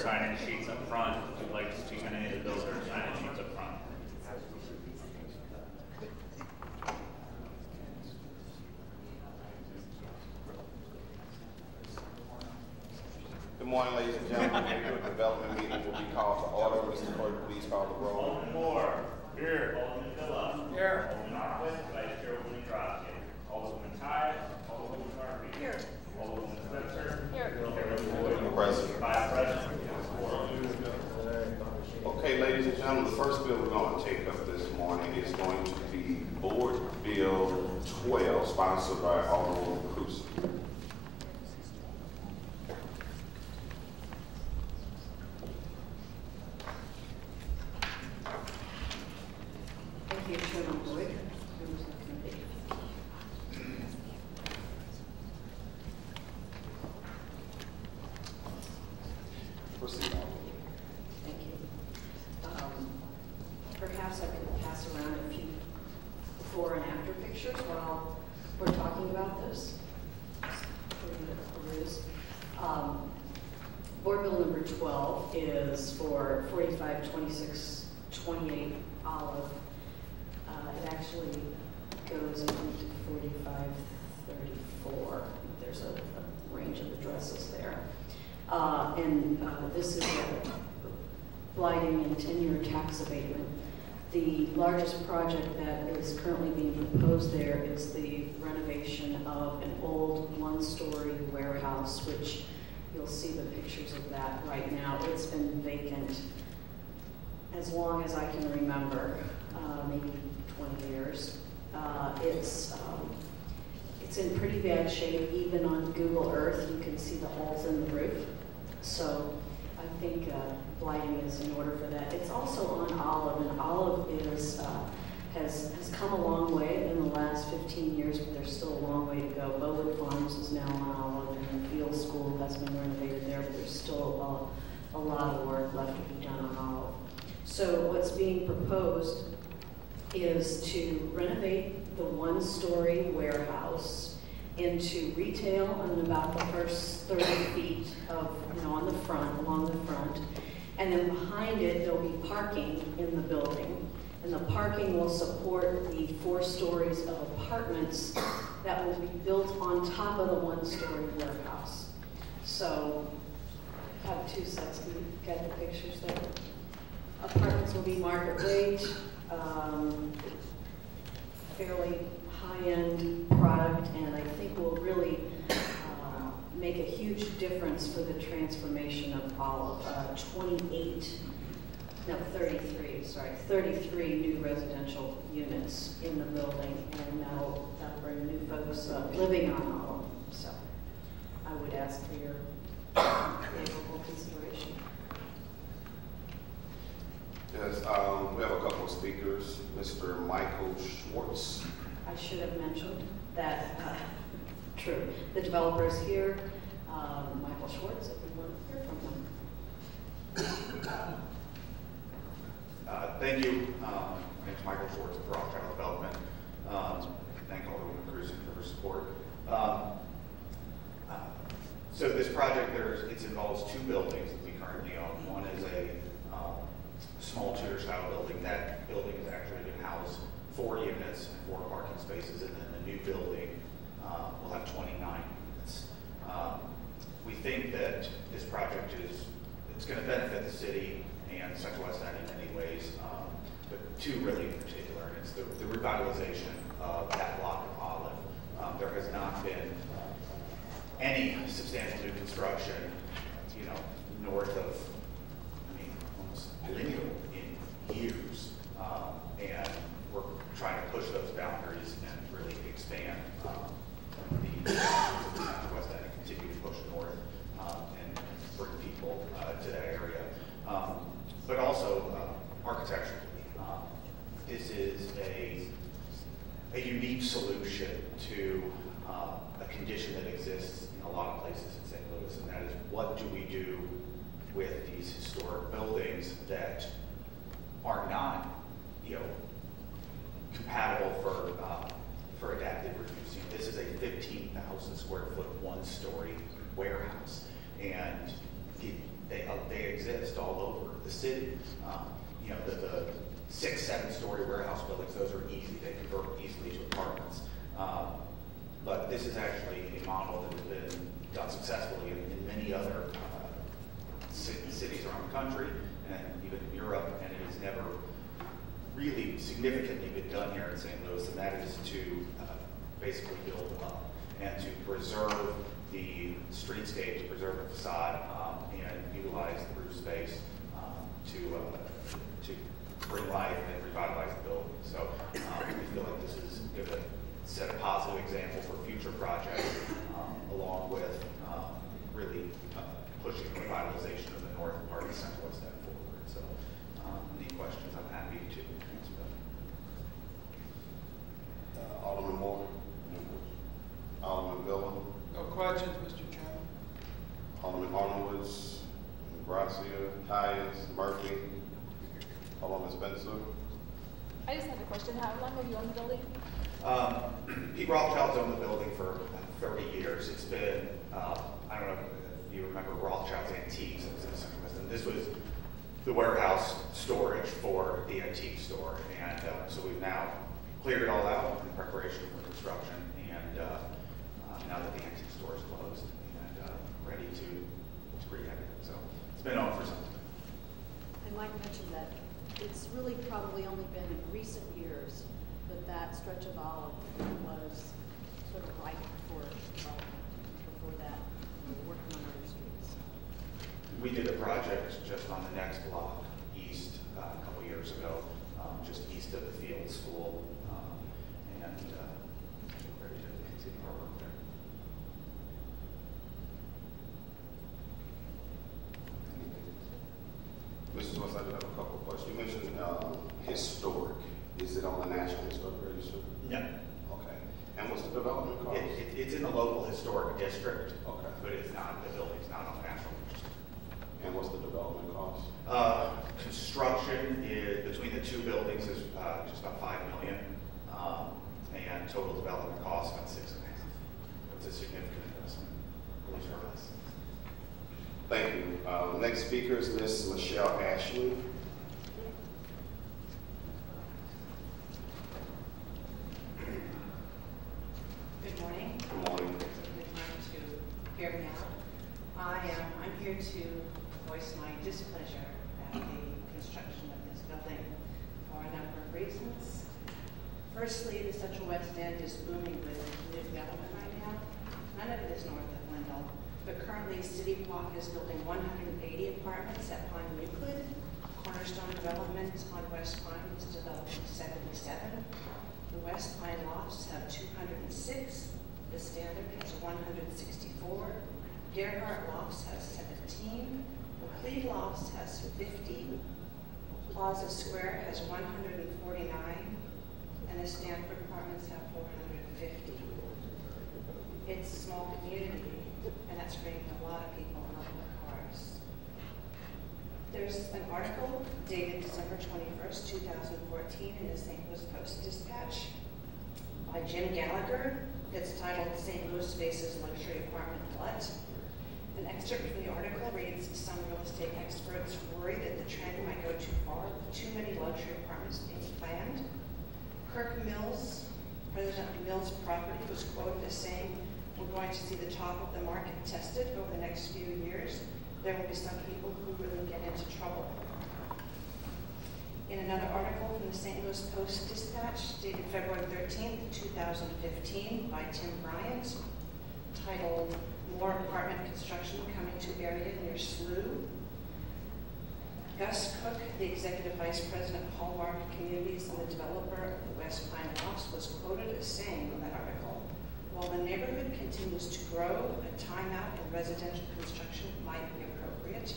signage sheets up front. If you'd like to speak on any of the bills, there are signage sheets up front. Good morning, ladies and gentlemen. The neighborhood development meeting will be called to order. Mr. Clerk, please call the roll. Alderman Moore. Here. Alderman Villa. Here. Alderman Arquist. Vice Chairwoman Drosky. Alderwoman Ty. Alderwoman Murphy. Here. Alderwoman Spencer. Here. Chairman Boyd. Present. Five present. Okay, ladies and gentlemen, the first bill we're going to take up this morning is going to be Board Bill 12, sponsored by Alderwoman Cruz. Thank you, Chairman Boyd. Proceed. Thank you. Perhaps I could pass around a few before and after pictures while we're talking about this. For you to peruse. Board Bill number 12 is for 452628 Olive. It actually goes into 4534. There's a range of addresses there. This is a blighting and 10-year tax abatement. The largest project that is currently being proposed there is the renovation of an old one-story warehouse, which you'll see the pictures of that right now. It's been vacant as long as I can remember, maybe 20 years. It's in pretty bad shape. Even on Google Earth, you can see the holes in the roof. So I think blighting is in order for that. It's also on Olive, and Olive has come a long way in the last 15 years, but there's still a long way to go. Bowood Farms is now on Olive, and the Field School has been renovated there, but there's still a lot of work left to be done on Olive. So what's being proposed is to renovate the one-story warehouse into retail on about the first 30 feet of, on the front, along the front. And then behind it, there'll be parking in the building. And the parking will support the 4 stories of apartments that will be built on top of the one-story warehouse. So, I have 2 sets. You got the pictures there? Apartments will be market rate, fairly high-end product, and I think will really make a huge difference for the transformation of Olive. 33 new residential units in the building, and that'll bring new folks living on Olive. So I would ask for your favorable consideration. Yes, we have a couple of speakers. Mr. Michael Schwartz. I should have mentioned that, true, the developer is here. Michael Schwartz, if we want to hear from him. Thank you. My name is Michael Schwartz of Rothschild Development. Thank Alderwoman Cruzen for her support. So this project, it involves 2 buildings that we currently own. One is a small Tudor-style building. That building is actually going to house 4 units and 4 parking spaces, and then the new building will have 29 units. We think that this project it's going to benefit the city and Central West End in many ways, but 2 really in particular, and it's the revitalization of that block of Olive. There has not been any substantial new construction, north of, almost lineal in years, and we're trying to push those boundaries and really expand the West End and continue to push north and bring people to that area. But also architecturally, this is a unique solution to a condition that exists in a lot of places in St. Louis, and that is, what do we do with these historic buildings that are not, compatible for adaptive reuse? This is a 15,000 square foot, 1-story warehouse, and they exist all over the city. You know, the 6, 7-story warehouse buildings, those are easy. They convert easily to apartments. But this is actually a model that has been done successfully in many other cities around the country and even in Europe, and it has never really significantly been done here in St. Louis, and that is to basically build up and to preserve the streetscape, to preserve the facade, and utilize the roof space to bring life and revitalize the building. So we feel like this is going to set a positive example for future projects, along with really pushing the revitalization of the north part of Central West End forward. So any questions, I'm happy to answer them. Alderman Moore? Alderman Villa? No questions, Mr. Chairman. Alderman Arnowitz, Gracia, Tyus, Murphy, Alderman Spencer. I just have a question. How long have you owned the building? Pete Rothschild's owned the building for 30 years. It's been, I don't know if you remember Rothschild's Antiques, it was in Central West End. This was the warehouse storage for the antique store. And so we've now cleared it all out in preparation for construction. And now that the antique store is closed and ready to rehab it. So it's been on for some time. And Mike mentioned that it's really probably only been in recent years that stretch of Olive was sort of ripe for development. Before that, we were working on other streets. We did a project just on the next block east a couple years ago, just east of the field school, and we're ready to continue our work there. Mrs. West, I do have a couple of questions. You mentioned historic. Is it on the National Historic Register? No. Okay. And what's the development cost? It's in the local historic district. Okay. But it's not, the building's not on the national register. And what's the development cost? Construction is, between the two buildings is just about $5 million. And total development cost about $6.5 million. It's a significant investment, at least for us. Thank you. Next speaker is Ms. Michelle Ashley. Good morning. Good morning. Good time to hear me out. I'm here to voice my displeasure at the construction of this building for a number of reasons. Firstly, the Central West End is booming with new development right now. None of it is north of Wendell, but currently City Walk is building 180 apartments at Pine Euclid. Cornerstone Development on West Pine is developing 77. The West Pine Lofts have 206. The Standard has 164. Gerhardt Lofts has 17. McLeod Lofts has 50. Plaza Square has 149. And the Stanford Apartments have 450. It's a small community, and that's bringing a lot of people in their cars. There's an article dated December 21st, 2014 in the St. Louis Post-Dispatch by Jim Gallagher that's titled St. Louis Faces Luxury Apartment Glut. An excerpt from the article reads, some real estate experts worry that the trend might go too far with too many luxury apartments being planned. Kirk Mills, President of Mills Property, was quoted as saying, we're going to see the top of the market tested over the next few years. There will be some people who really get into trouble. In another article from the St. Louis Post-Dispatch, dated February 13th, 2015, by Tim Bryant, titled, More Apartment Construction Coming to Area Near Slough. Gus Cook, the Executive Vice President of Hallmark Communities and the developer of the West Pine Lofts, was quoted as saying in that article, while the neighborhood continues to grow, a timeout in residential construction might be appropriate.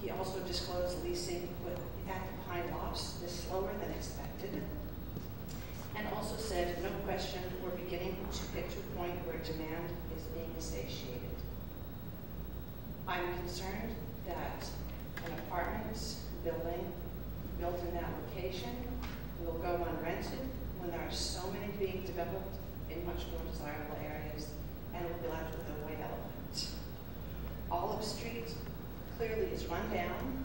He also disclosed leasing at the Pine Lofts is slower than expected, and also said, no question, we're beginning to get to a point where demand is being satiated. I'm concerned that an apartment building built in that location will go unrented when there are so many being developed in much more desirable areas, and we'll be left with a white elephant. Olive Street, clearly is run down.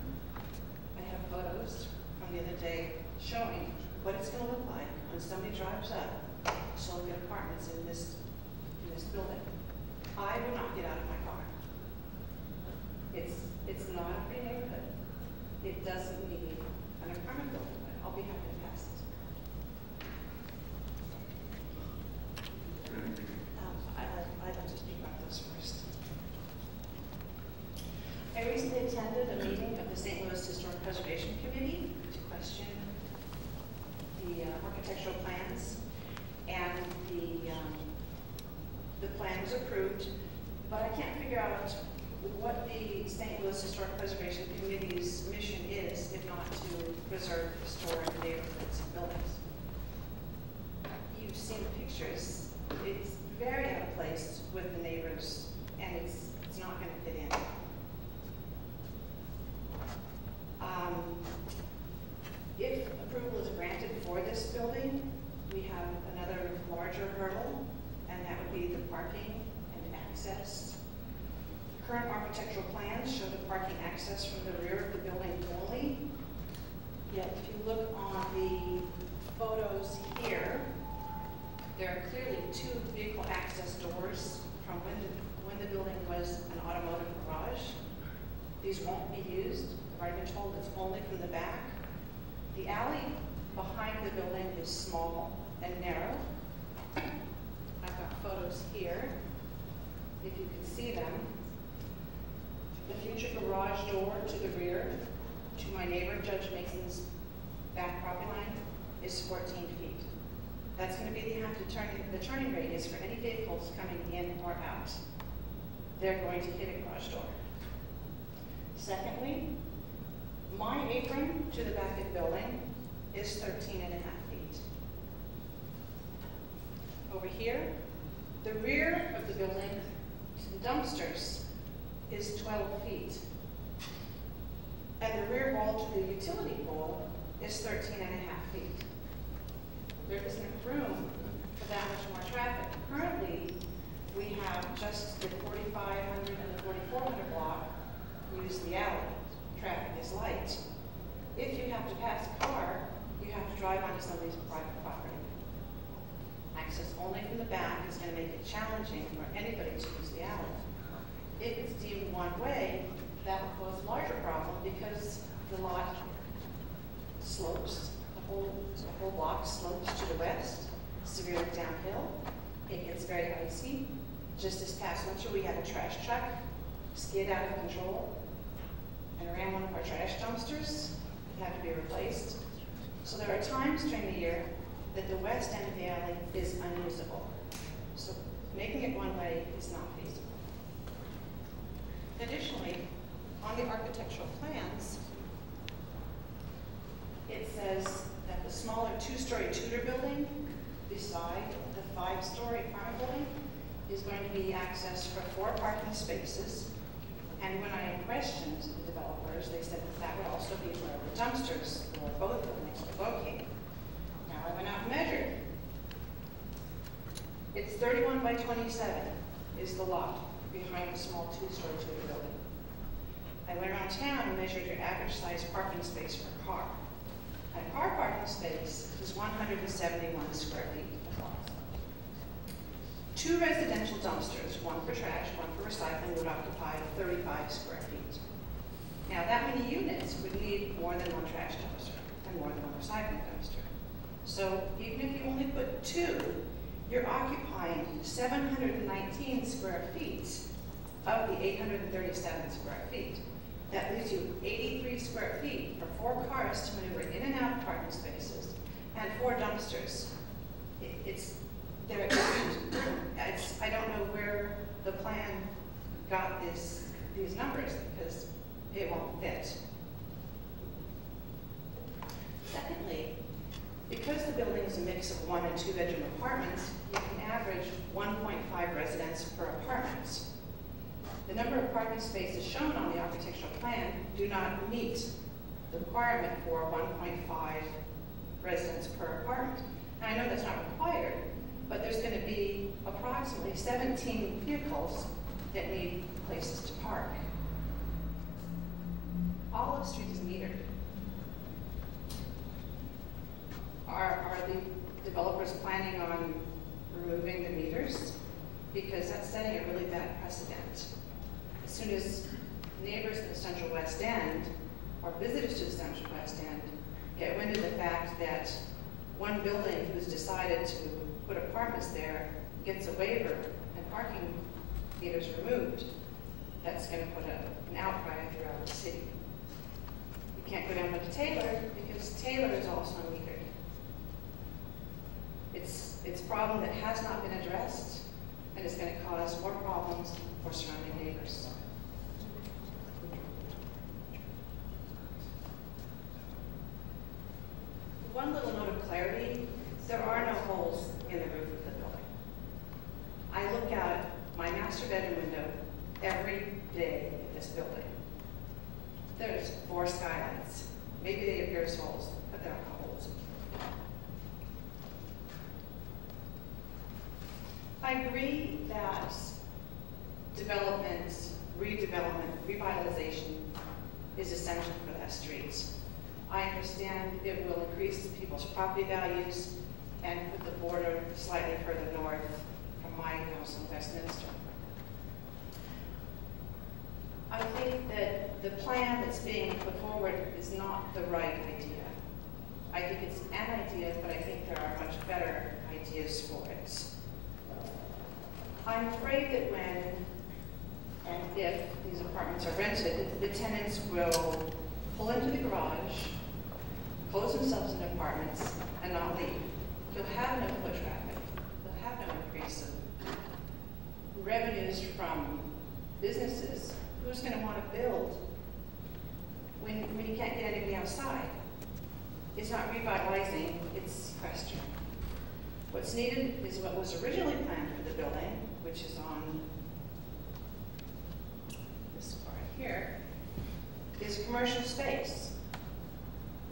I have photos from the other day showing what it's going to look like when somebody drives up to look at apartments in this building. I would not get out of my car. It's not a free neighborhood. It doesn't need an apartment building, but I'll be happy to pass this. I'd like to speak about those first. I recently attended a meeting of the St. Louis Historic Preservation Committee to question the architectural plans, and the plan was approved, but I can't figure out what the St. Louis Historic Preservation Committee's mission is, if not to preserve historic neighborhoods and buildings. You've seen the pictures. It's very out of place with the neighbors, and it's not going to fit in. If approval is granted for this building, we have another larger hurdle, and that would be the parking and access. Current architectural plans show the parking access from the rear of the building only. Yet if you look on the photos here, there are clearly two vehicle access doors from when the building was an automotive garage. These won't be used. I've already been told it's only from the back. The alley behind the building is small and narrow. I've got photos here, if you can see them. The future garage door to the rear, to my neighbor, Judge Mason's back property line, is 14 feet. That's going to be the turning radius for any vehicles coming in or out. They're going to hit a garage door. Secondly, my apron to the back of the building is 13 and a half feet. Over here, the rear of the building to the dumpsters is 12 feet. And the rear wall to the utility pole is 13 and a half feet. There isn't room for that much more traffic. Currently, we have just the 4500 and the 4400 block use the alley. Traffic is light. If you have to pass a car, you have to drive onto somebody's private property. Access only from the back is going to make it challenging for anybody to use the alley. If it's deemed one way, that will cause a larger problem because the lot slopes, the whole block slopes to the west, severely downhill. It gets very icy. Just this past winter, we had a trash truck skid out of control and ran one of our trash dumpsters. It had to be replaced. So there are times during the year that the west end of the alley is unusable. So making it one way is not feasible. Additionally, on the architectural plans, it says that the smaller two-story Tudor building beside the 5-story apartment building is going to be accessed for 4 parking spaces. And when I questioned the developers, they said that that would also be where the dumpsters for both buildings were located. Now I went out and measured. It's 31 by 27 is the lot behind the small 2-story Tudor building. I went around town and measured your average size parking space for a car. A car parking space is 171 square feet. 2 residential dumpsters, one for trash, one for recycling, would occupy 35 square feet. Now that many units would need more than one trash dumpster and more than one recycling dumpster. So even if you only put 2, you're occupying 719 square feet of the 837 square feet. That leaves you 83 square feet for 4 cars to maneuver in and out of parking spaces and 4 dumpsters. I don't know where the plan got these numbers because it won't fit. Secondly, because the building is a mix of 1- and 2-bedroom apartments, you can average 1.5 residents per apartment. The number of parking spaces shown on the architectural plan do not meet the requirement for 1.5 residents per apartment. And I know that's not required, but there's going to be approximately 17 vehicles that need places to park. Olive Street is metered. Are the developers planning on removing the meters? Because that's setting a really bad precedent. As soon as neighbors in the Central West End or visitors to the Central West End get wind of the fact that one building who's decided to put apartments there gets a waiver and parking meters removed, that's going to put an outcry throughout the city. You can't go down to Taylor because Taylor is also metered. It's a problem that has not been addressed and is going to cause more problems for surrounding neighbors. One little note of clarity, there are no holes in the roof of the building. I look out my master bedroom window every day in this building. There's 4 skylights. Maybe they appear as holes, but there are no holes. I agree that development, redevelopment, revitalization is essential for that street. I understand it will increase people's property values and put the border slightly further north from my house in Westminster. I think that the plan that's being put forward is not the right idea. I think it's an idea, but I think there are much better ideas for it. I'm afraid that when and if these apartments are rented, the tenants will pull into the garage, close themselves in apartments, and not leave. You'll have no foot traffic. You'll have no increase of revenues from businesses. Who's going to want to build when you can't get anybody outside? It's not revitalizing, it's sequestering. What's needed is what was originally planned for the building, which is on this part here, is commercial space.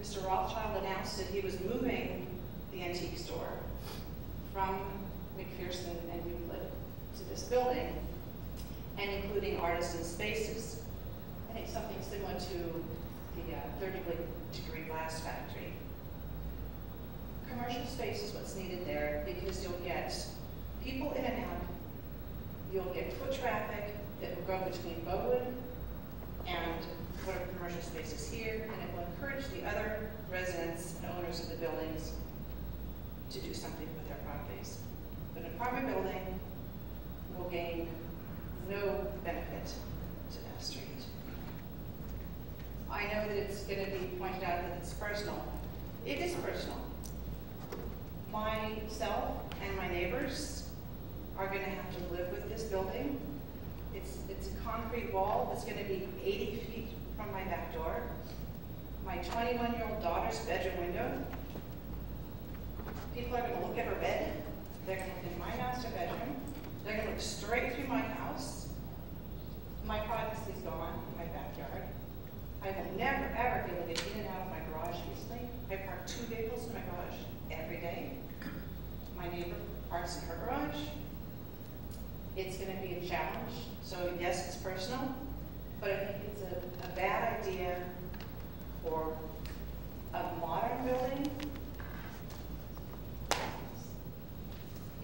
Mr. Rothschild announced that he was moving the antique store from McPherson and Euclid to this building, and including artisan spaces. I think something similar to the third-degree glass factory. Commercial space is what's needed there because you'll get people in and out. You'll get foot traffic that will go between Bowood and whatever commercial space is here, and it will encourage the other residents and owners of the buildings to do something with their properties. But an apartment building will gain no benefit to that street. I know that it's going to be pointed out that it's personal. It is personal. Myself and my neighbors are going to have to live with this building. It's a concrete wall that's going to be 80 feet from my back door. My 21-year-old daughter's bedroom window. People are going to look at her bed. They're going to look in my master bedroom. They're going to look straight through my house. My privacy is gone in my backyard. I will never, ever be able to get in and out of my garage easily. I park 2 vehicles in my garage every day. My neighbor parks in her garage. It's going to be a challenge. So yes, it's personal, but I think it's a bad idea for a modern building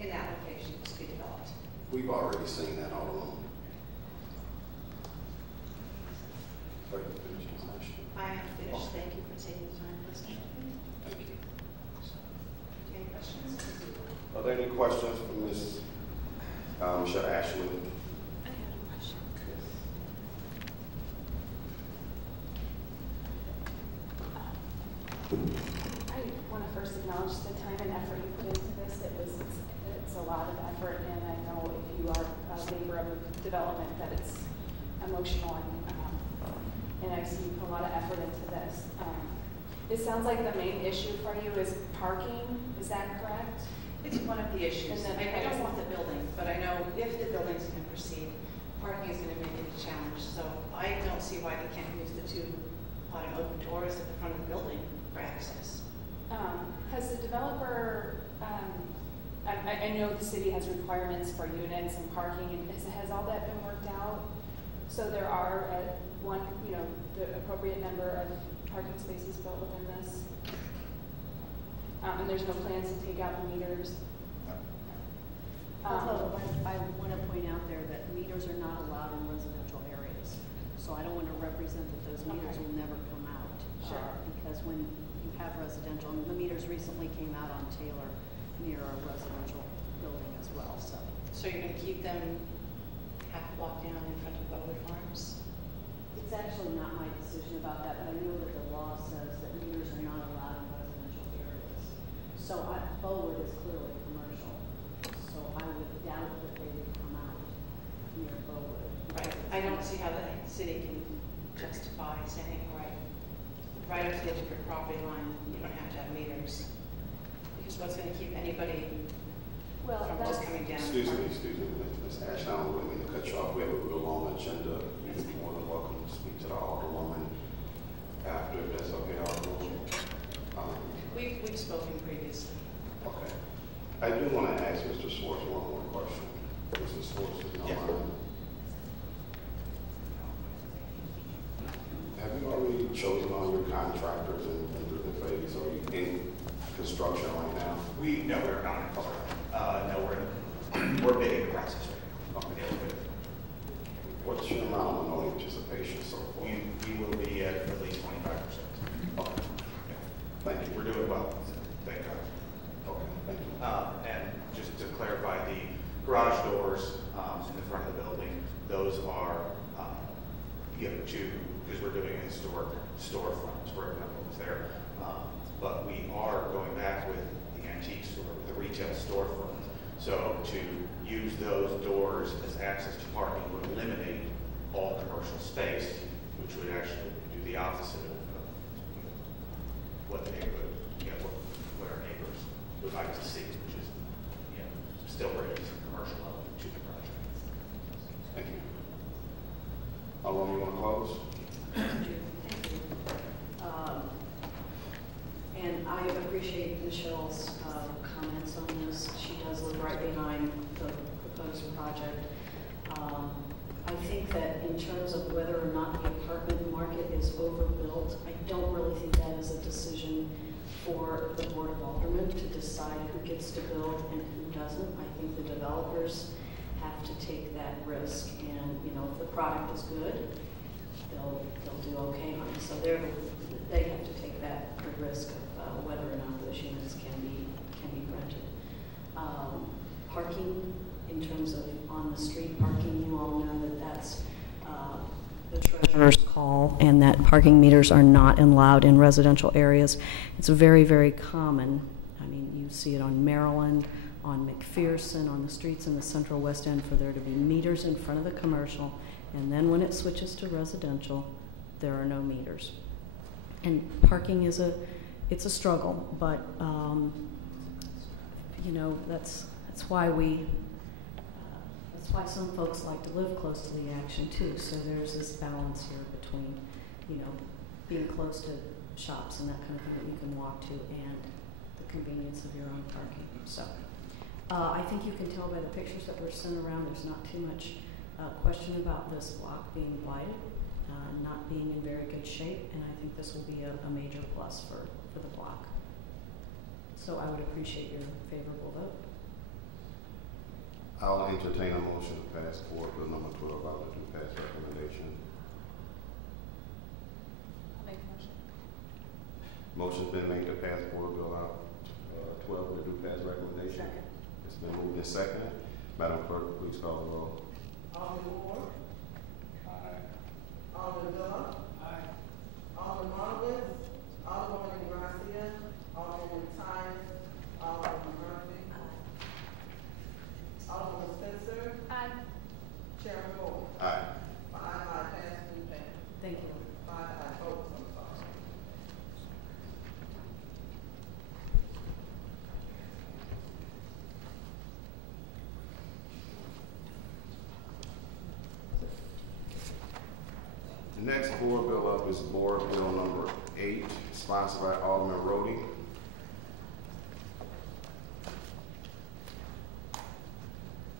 in that location to be developed. We've already seen that all along. I am finished. Thank you for taking the time to listen to me. Thank you. Any questions? Are there any questions for Ms. Michelle Ashley? I had a question. I want to first acknowledge the time and effort you put into this. It's a lot of effort, and I know if you are a labor of development that it's emotional, and I see you put a lot of effort into this. It sounds like the main issue for you is parking. Is that correct? It's one of the issues. And then I don't want the building, but I know if the buildings can proceed, parking is going to make it a challenge. So I don't see why they can't use the 2 bottom open doors at the front of the building for access. Has the developer, I know the city has requirements for units and parking, and has all that been worked out? So there are the appropriate number of parking spaces built within this. And there's no plans to take out the meters. Although I want to point out there that meters are not allowed in residential areas. So I don't want to represent that those meters will never come out. Sure. Because when you have residential, and the meters recently came out on Taylor near a residential building as well, so. So you're going to keep them half a block down in front of Bowwood Farms? It's actually not my decision about that, but I know that the law says that meters are not allowed in residential areas. So Bowwood is clearly commercial, so I would doubt that they would come out near Bowwood. Right. I don't see how the city can justify saying, right up to the edge of your property line, you don't have to have meters. Because what's going to keep anybody from just coming down? Excuse me, Ms. Ashton, I don't mean to cut you off. We have a real long agenda. You're more than welcome to speak to the Alderwoman after, if that's okay, Alderwoman. We've spoken previously. Okay. I do want to ask Mr. Swartz one more question. Mr. Swartz, if you don't mind. Have you already chosen all your contractors and through the phase? Are you in construction right now? No, we're not in construction. No, we're bidding the process right now. Okay. What's your amount of no anticipation so far? We will be at least 25%. Okay. Thank you. We're doing well. Thank God. Okay, thank you. And just to clarify, the garage doors in the front of the building, those are because we're doing a historic storefronts, we're not what was there. But we are going back with the antique store, the retail storefront. So to use those doors as access to parking would eliminate all commercial space, which would actually do the opposite of what the neighborhood, what our neighbors would like to see, which is, still bringing some commercial element to the project. Thank you. How long you want to close? Thank you. And I appreciate Michelle's comments on this. She does live right behind the proposed project. I think that in terms of whether or not the apartment market is overbuilt, I don't really think that is a decision for the Board of Aldermen to decide who gets to build and who doesn't. I think the developers have to take that risk, and if the product is good, they'll do okay on it. So they have to take the risk of whether or not those units can be rented. Parking, in terms of on the street parking, you all know that that's the treasurer's call, and that parking meters are not allowed in residential areas. It's very, very common. I mean, you see it on Maryland, on McPherson, on the streets in the Central West End, for there to be meters in front of the commercial, and then when it switches to residential, there are no meters. And parking is it's a struggle, but that's why some folks like to live close to the action too. So there's this balance here between, being close to shops and that kind of thing that you can walk to, and the convenience of your own parking. So I think you can tell by the pictures that were sent around, there's not too much question about this block being blighted, not being in very good shape, and I think this will be a major plus for the block. So I would appreciate your favorable vote. I'll entertain a motion to pass Board Bill number 12 out of the pass recommendation. I'll make a motion. Motion's been made to pass Board Bill out 12 with the due pass recommendation. Second. It's been moved and seconded. Madam Clerk, please call the roll. Alderman Moore. Aye. Alderman Miller. Aye. Alderman Marlin. Alderwoman Garcia. Alderman Tyus. Alderman Murphy. Alderman Spencer. Aye. Chairman Moore. Aye. 5 ayes, pass and pass. Thank you. 5 ayes, votes, I'm sorry. The next Board Bill up is Board Bill number 8, sponsored by Alderman Rhodey.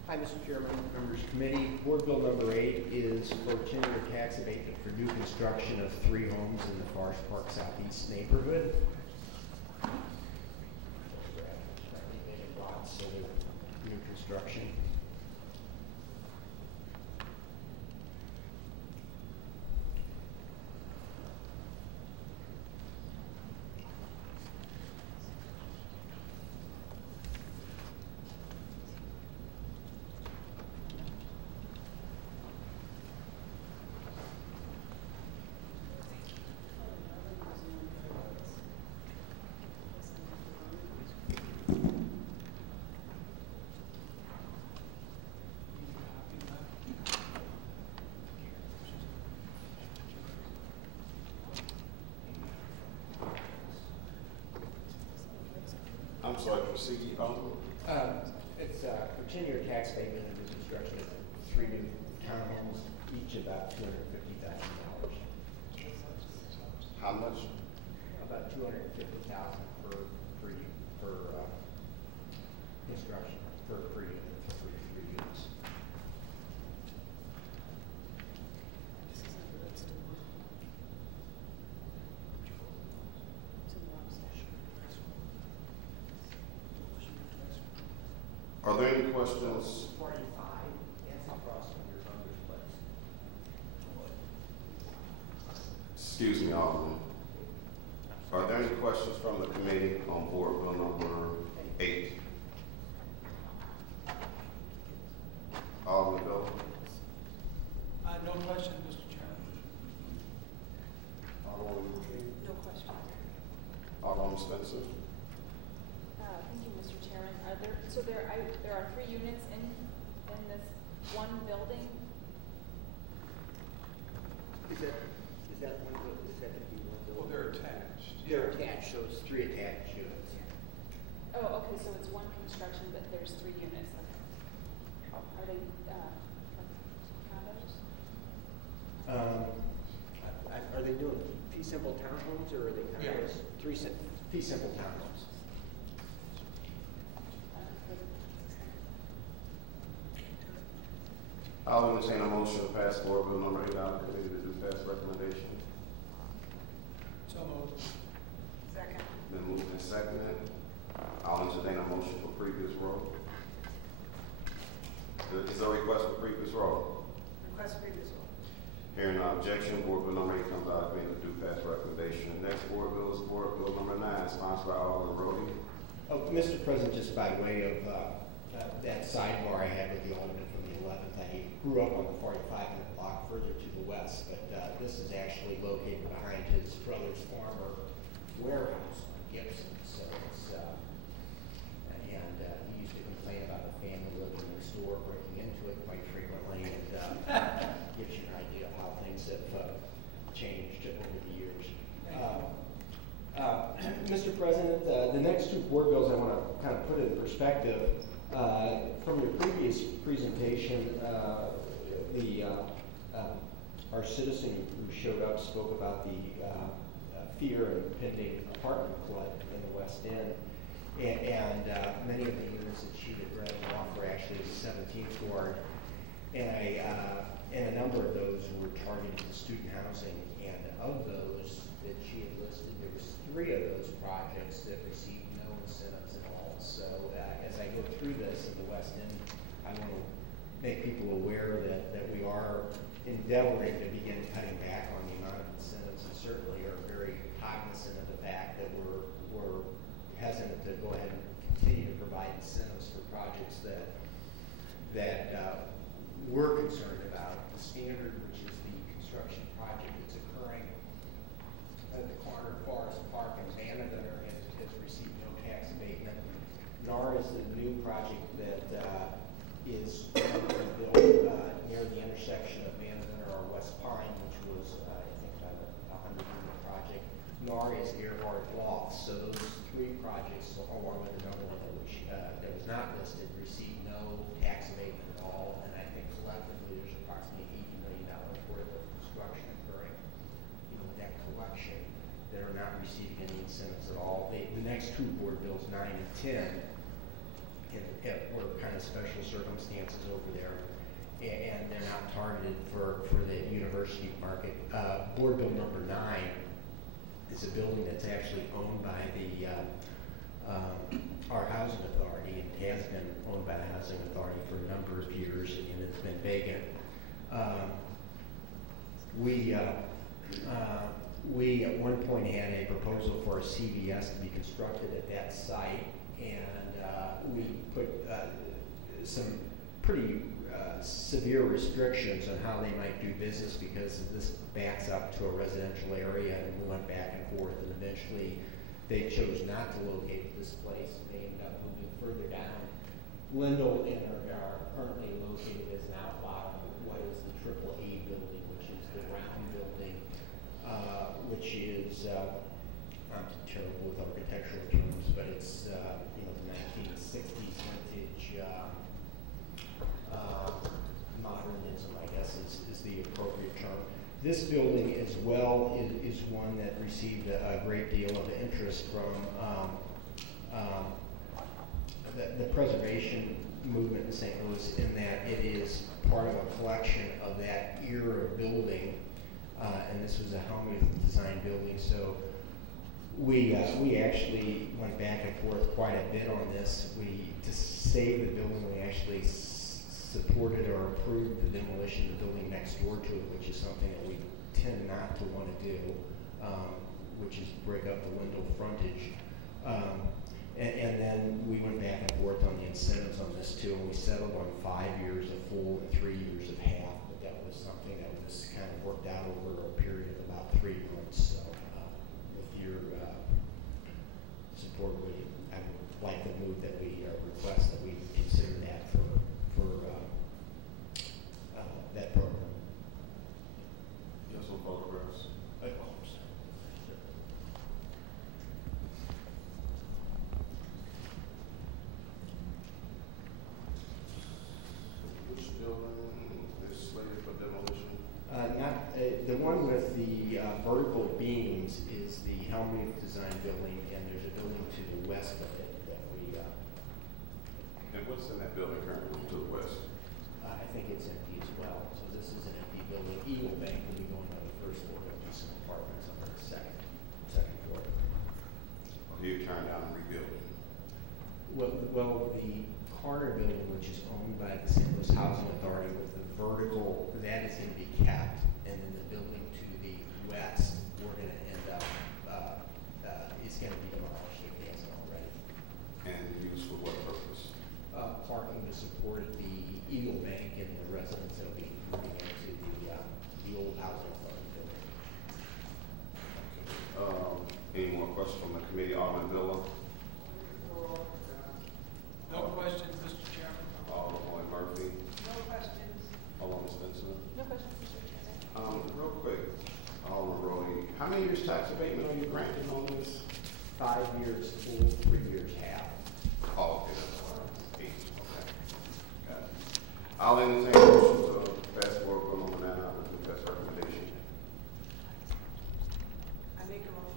Hi, Mr. Chairman, members of committee. Board Bill number 8 is for tenure tax abatement for new construction of 3 homes in the Forest Park Southeast neighborhood. Lots of new construction. I'm sorry, proceed. It's for tenure tax abatement and new construction of 3 new townhomes, each about $250,000. How much? About $250,000 per construction per unit for 3 units. Are there any questions? 45, yes, across from your mother's place. Excuse me, Alderman. Are there any questions from the committee on Board Bill number 8? Alderman Bill? No question, Mr. Chairman. Alderman McKee? No question. Alderman Spencer? Thank you, Mr. Chairman. There are 3 units in this one building? Is that one building? Is that going to be one building? Well, they're attached. They're attached, so it's 3 attached units. Oh, okay, so it's one construction, but there's 3 units. Are they condos? Are they doing fee simple townhomes or are they condos? Yes. 3 fee simple townhomes. I'll entertain a motion to pass Board Bill number 8 out of committee to do pass recommendation. So moved. Second. Been moved and seconded. I'll entertain a motion for previous roll. Is there a request for previous roll? Request previous one. Hearing no objection, Board Bill number 8 comes out of committee to do pass recommendation. Next Board Bill is Board Bill number 9, sponsored by Alderman Rhodey. Mr. President, just by way of that sidebar I had with the Alderman from the 11th, I grew up on the 45-minute block further to the west, but this is actually located behind his brother's former warehouse on Gibson. So it's, and he used to complain about the family living next door, breaking into it quite frequently, and gives you an idea of how things have changed over the years. Mr. President, the next 2 board bills I want to kind of put in perspective. From your previous presentation, our citizen who showed up spoke about the fear of impending apartment flood in the West End, and many of the units that she had read off were actually 17th ward, and a number of those were targeted to student housing, and of those that she had listed, there was 3 of those projects that received no incentives at all. So as I go through this in the West End, I want to make people aware that we are endeavoring to begin cutting back on the amount of incentives, and certainly are very cognizant of the fact that we're hesitant to go ahead and continue to provide incentives for projects that we're concerned about. The standard, which is the construction project that's occurring at the corner of Forest Park and Vanderbilt, has received no tax abatement. NAR is the new project that is built near the intersection of Vanderbilt or West Pine, which was, I think, about a 100-unit project. NAR is Earhart Lofts. So those 3 projects, along with another one that was not listed, received no tax abatement at all. And targeted for the university market. Board Bill number 9 is a building that's actually owned by the our housing authority, and has been owned by the housing authority for a number of years, and it's been vacant. We at one point had a proposal for a CVS to be constructed at that site, and we put some pretty severe restrictions on how they might do business because this backs up to a residential area, and we went back and forth, and eventually they chose not to locate at this place. They ended up moving further down Lindell and are currently located as an outlier of what is the AAA building, which is the Brown building, which is, I'm terrible with architectural terms, but it's you know, the 1960s vintage modernism, I guess is the appropriate term. This building as well is one that received a great deal of interest from the preservation movement in St. Louis, in that it is part of a collection of that era building, and this was a Helmuth design building. So we actually went back and forth quite a bit on this. To save the building, we actually supported or approved the demolition of the building next door to it, which is something that we tend not to want to do, which is break up the Lindell frontage. And then we went back and forth on the incentives on this too, and we settled on 5 years of full and 3 years of half, but that was something that was kind of worked out over a period of about 3 months. So with your support, I would like to move that we request that we consider that for that program. Yes, some photographs. Which building is slated for demolition? The one with the vertical beams is the Helmuth design building, and there's a building to the west of it that we. And what's in that building currently to the west? I think it's empty as well. So this is an empty building. Eagle Bank will be going on the first floor. There'll be some apartments on the second floor. Or you turn down and rebuild it? Well, the corner building, which is owned by the St. Louis Housing Authority, with the vertical, that is going to be kept, and then the building to the west, we're going to end up, it's going to be demolished if it hasn't already. And used for what purpose? Parking to support the Eagle Bank and the residents that will be moving into the old housing authority building. Any more questions from the committee? Alderman Villa? No questions, Mr. Chairman. Alderman Murphy? No questions. Alderman Spencer? No questions, Mr. Chairman. Real quick, Alderman Rhodey, how many years tax abatement are you granting on this? 5 years full, 3 years half. Oh, okay, that's all right. 8, okay. Got it. I'll entertain a motion to pass board bill number 9 out with the best recommendation. I make a motion.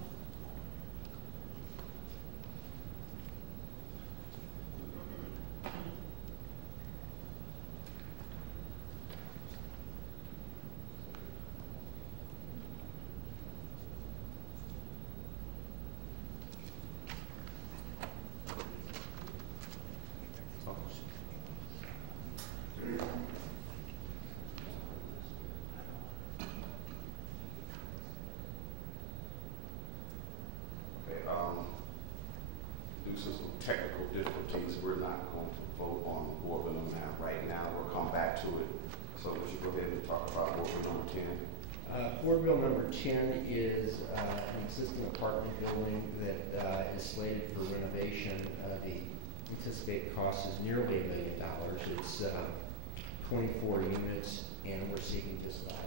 Due to some technical difficulties, we're not going to vote on board bill number 9 right now. We'll come back to it. So would you go ahead and talk about board bill number 10? Board bill number 10 is an existing apartment building that is slated for renovation. The anticipated cost is nearly $1 million. It's 24 units, and we're seeking disallowed.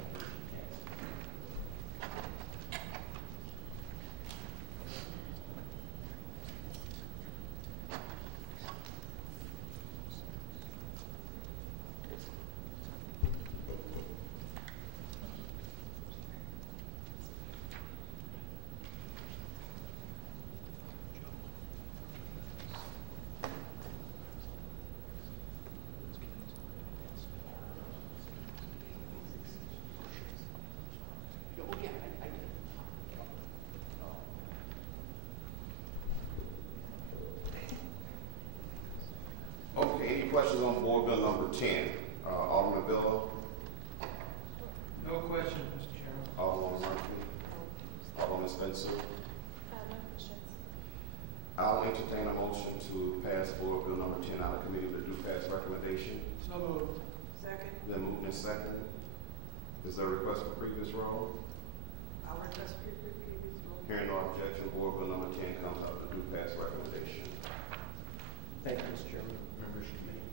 questions on board bill number 10? Alderman Villa, No question, Mr. Chairman. Alderman Murphy, Alderman Spencer. No questions. I'll entertain a motion to pass board bill number 10 out of committee with a do pass recommendation. So moved. Second. Then moved in second. Is there a request for previous roll? I'll request previous roll. Hearing no objection, board bill number 10 comes out of the do pass recommendation. Thank you, Mr. Chairman, members of the committee.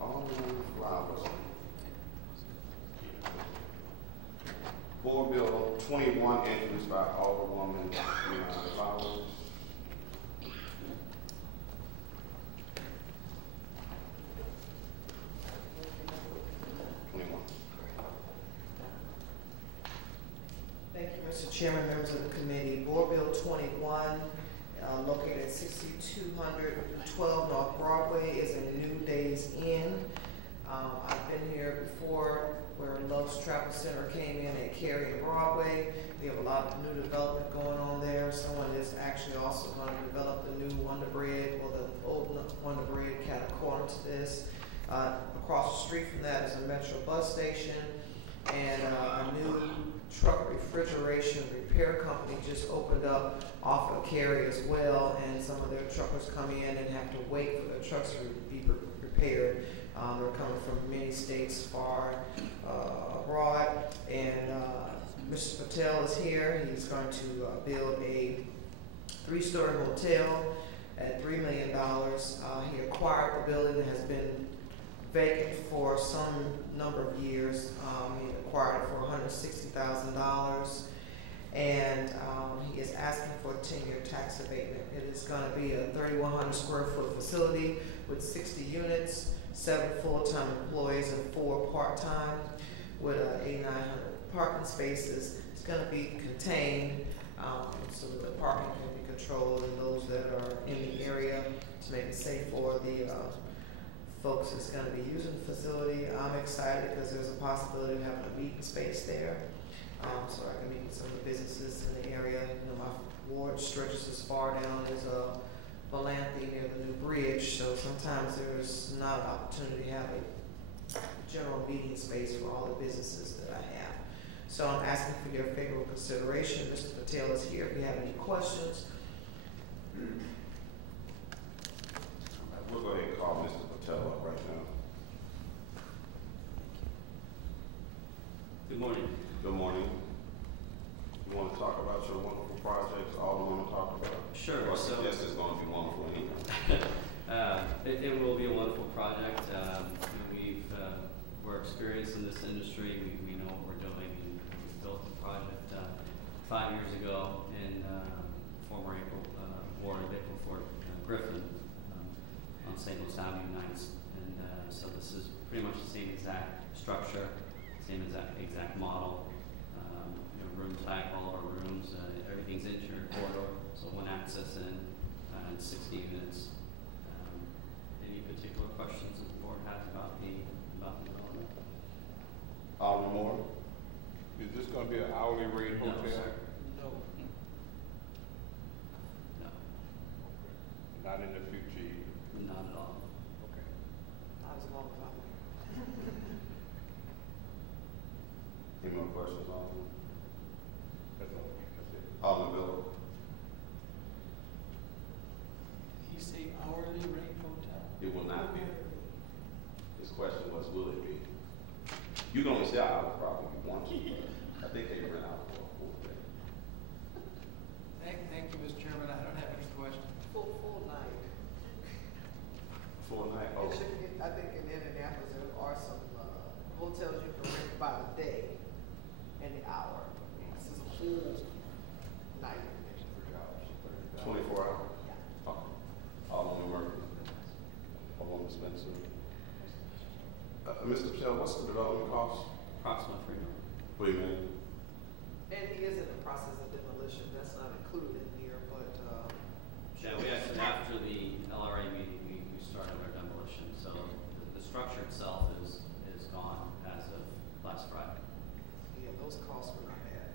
Alderman Flowers. Board bill 21 introduced by Alderwoman Flowers. Thank you, Mr. Chairman, members of the committee. Board Bill 21, located at 6212 North Broadway, is a New Days Inn. I've been here before where Love's Travel Center came in at Cary and Broadway. We have a lot of new development going on there. Someone is actually also going to develop the new Wonder Bread, or the old Wonder Bread cat corner to this. Across the street from that is a Metro bus station, and a new truck refrigeration repair company just opened up off of Cary as well, and some of their truckers come in and have to wait for their trucks to be repaired. They're coming from many states far abroad, and Mr. Patel is here. He's going to build a 3-story hotel at $3 million. He acquired the building that has been vacant for some number of years. He acquired it for $160,000, and he is asking for a 10-year tax abatement. It is going to be a 3,100 square foot facility with 60 units, 7 full-time employees and 4 part-time, with 8,900 parking spaces. It's going to be contained so that the parking can be controlled, and those that are in the area to make it safe for the folks that's going to be using the facility. I'm excited because there's a possibility of having a meeting space there, so I can meet with some of the businesses in the area. You know, my ward stretches as far down as Valanthe near the new bridge, so sometimes there's not an opportunity to have a general meeting space for all the businesses that I have. So I'm asking for your favorable consideration. Mr. Patel is here if you have any questions. We'll go ahead and call Mr. Patel up right now. Good morning. Good morning. You want to talk about your wonderful projects, all the want to talk about? Sure. Or So, yes, it's going to be wonderful anyway. it will be a wonderful project. We're experienced in this industry. We know what we're doing. And we built the project 5 years ago in former ward of April Fort Griffin on St. Louis Avenue Nights. And so this is pretty much the same exact structure, same exact model. Room type, all our rooms, everything's interior corridor, so one access in, and 60 units. Any particular questions that the board has about the development? Alderman Moore? Is this going to be an hourly rate hotel? No, sir. No. No, Not in the future either? not at all. Okay. Not as long as I'm here. Any more questions, Alderman? That's all. That's it. Alderman Miller? He say hourly rate hotel? It will not be. His question was, will it be? You can only say hours probably once. I think they ran out for a full day. Thank you, Mr. Chairman. I don't have any questions. Full night. Full night? It Okay. should be- I think in Indianapolis there are some hotels you can rent by the day and the hour. This is a full night. 24 hours? Yeah. Okay. Alderman Murphy? Alderman Spencer? Mr. Patel, what's the development cost? Approximately $3 million. $3 million. And he is in the process of demolition. That's not included in here, but Yeah, we actually, after the LRA meeting, we started our demolition. So the structure itself is gone as of last Friday. yeah, those costs were not bad.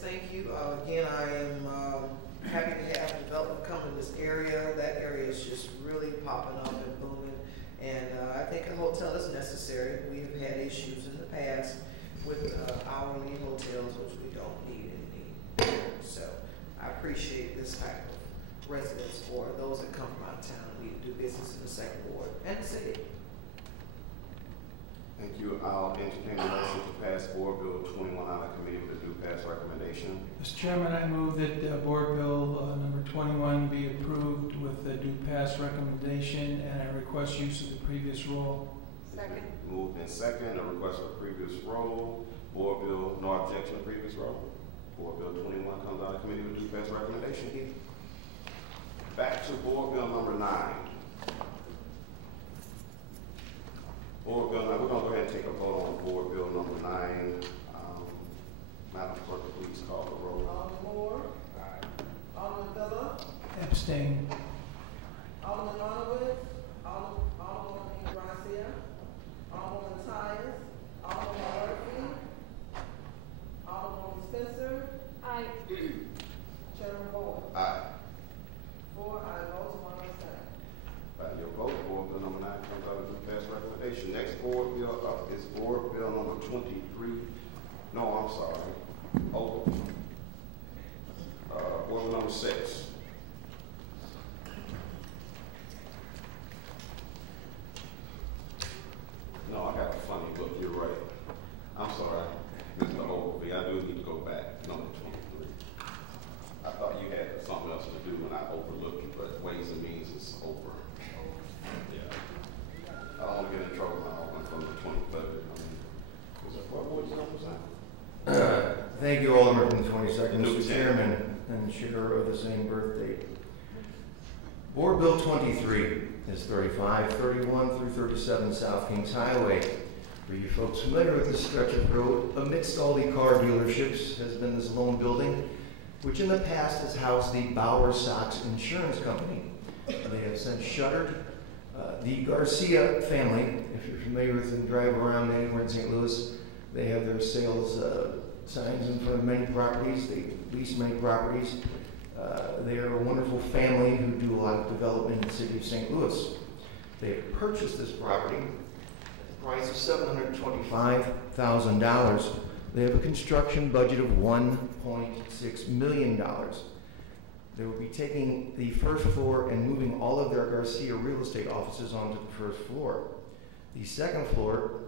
thank you. Again, I am happy to have development come in this area. That area is just really popping up and booming. And I think a hotel is necessary. We have had issues in the past with hourly hotels, which we don't need anymore. So I appreciate this type of residence for those that come from out of town and need to do business in the second ward and the city. Thank you. I'll entertain a motion to pass Board Bill 21 out of committee with a due pass recommendation. Mr. Chairman, I move that Board Bill number 21 be approved with the due pass recommendation, and I request use of the previous roll. Second. Moved in second, a request for previous roll. Board Bill, no objection to previous roll. Board Bill 21 comes out of committee with due pass recommendation. Back to Board Bill number 9. Board Bill 9, we're going to go ahead and take a vote on Board Bill number 9. Madam Clerk, please call the roll. Alderman Moore. Aye. Alderman Villa. Abstain. Alderman Monowitz. Alderwoman Ingracia. Alderwoman Tyus. Alderwoman Murphy. Alderwoman Spencer. Aye. Chairman Boyd. Aye. 4 ayes, 1 abstain. By your vote, Board Bill number 9 comes out of due pass recommendation. Next Board Bill up is Board Bill number 23. No, I'm sorry. Oh. Board Bill number 6. No, I got a funny look. You're right. I'm sorry, Mr. Ogilvie. I do need to go back. Number 23. I thought you had something else to do when I overlooked you, but Ways and Means is over. Yeah. I don't want to get in trouble now from the 23rd. What was the number? Thank you, Alderman from the 22nd, New Mr. Chairman, and share of the same birth date. Board Bill 23 is 35, 31 through 37 South Kings Highway. For you folks familiar with this stretch of road, amidst all the car dealerships has been this lone building, which in the past has housed the Bauer Sox Insurance Company. They have since shuttered. The Garcia family, if you're familiar with and drive around anywhere in St. Louis, they have their sales signs in front of many properties. They lease many properties. They are a wonderful family who do a lot of development in the city of St. Louis. They have purchased this property at the price of $725,000. They have a construction budget of $1.6 million. They will be taking the first floor and moving all of their Garcia real estate offices onto the first floor. The second floor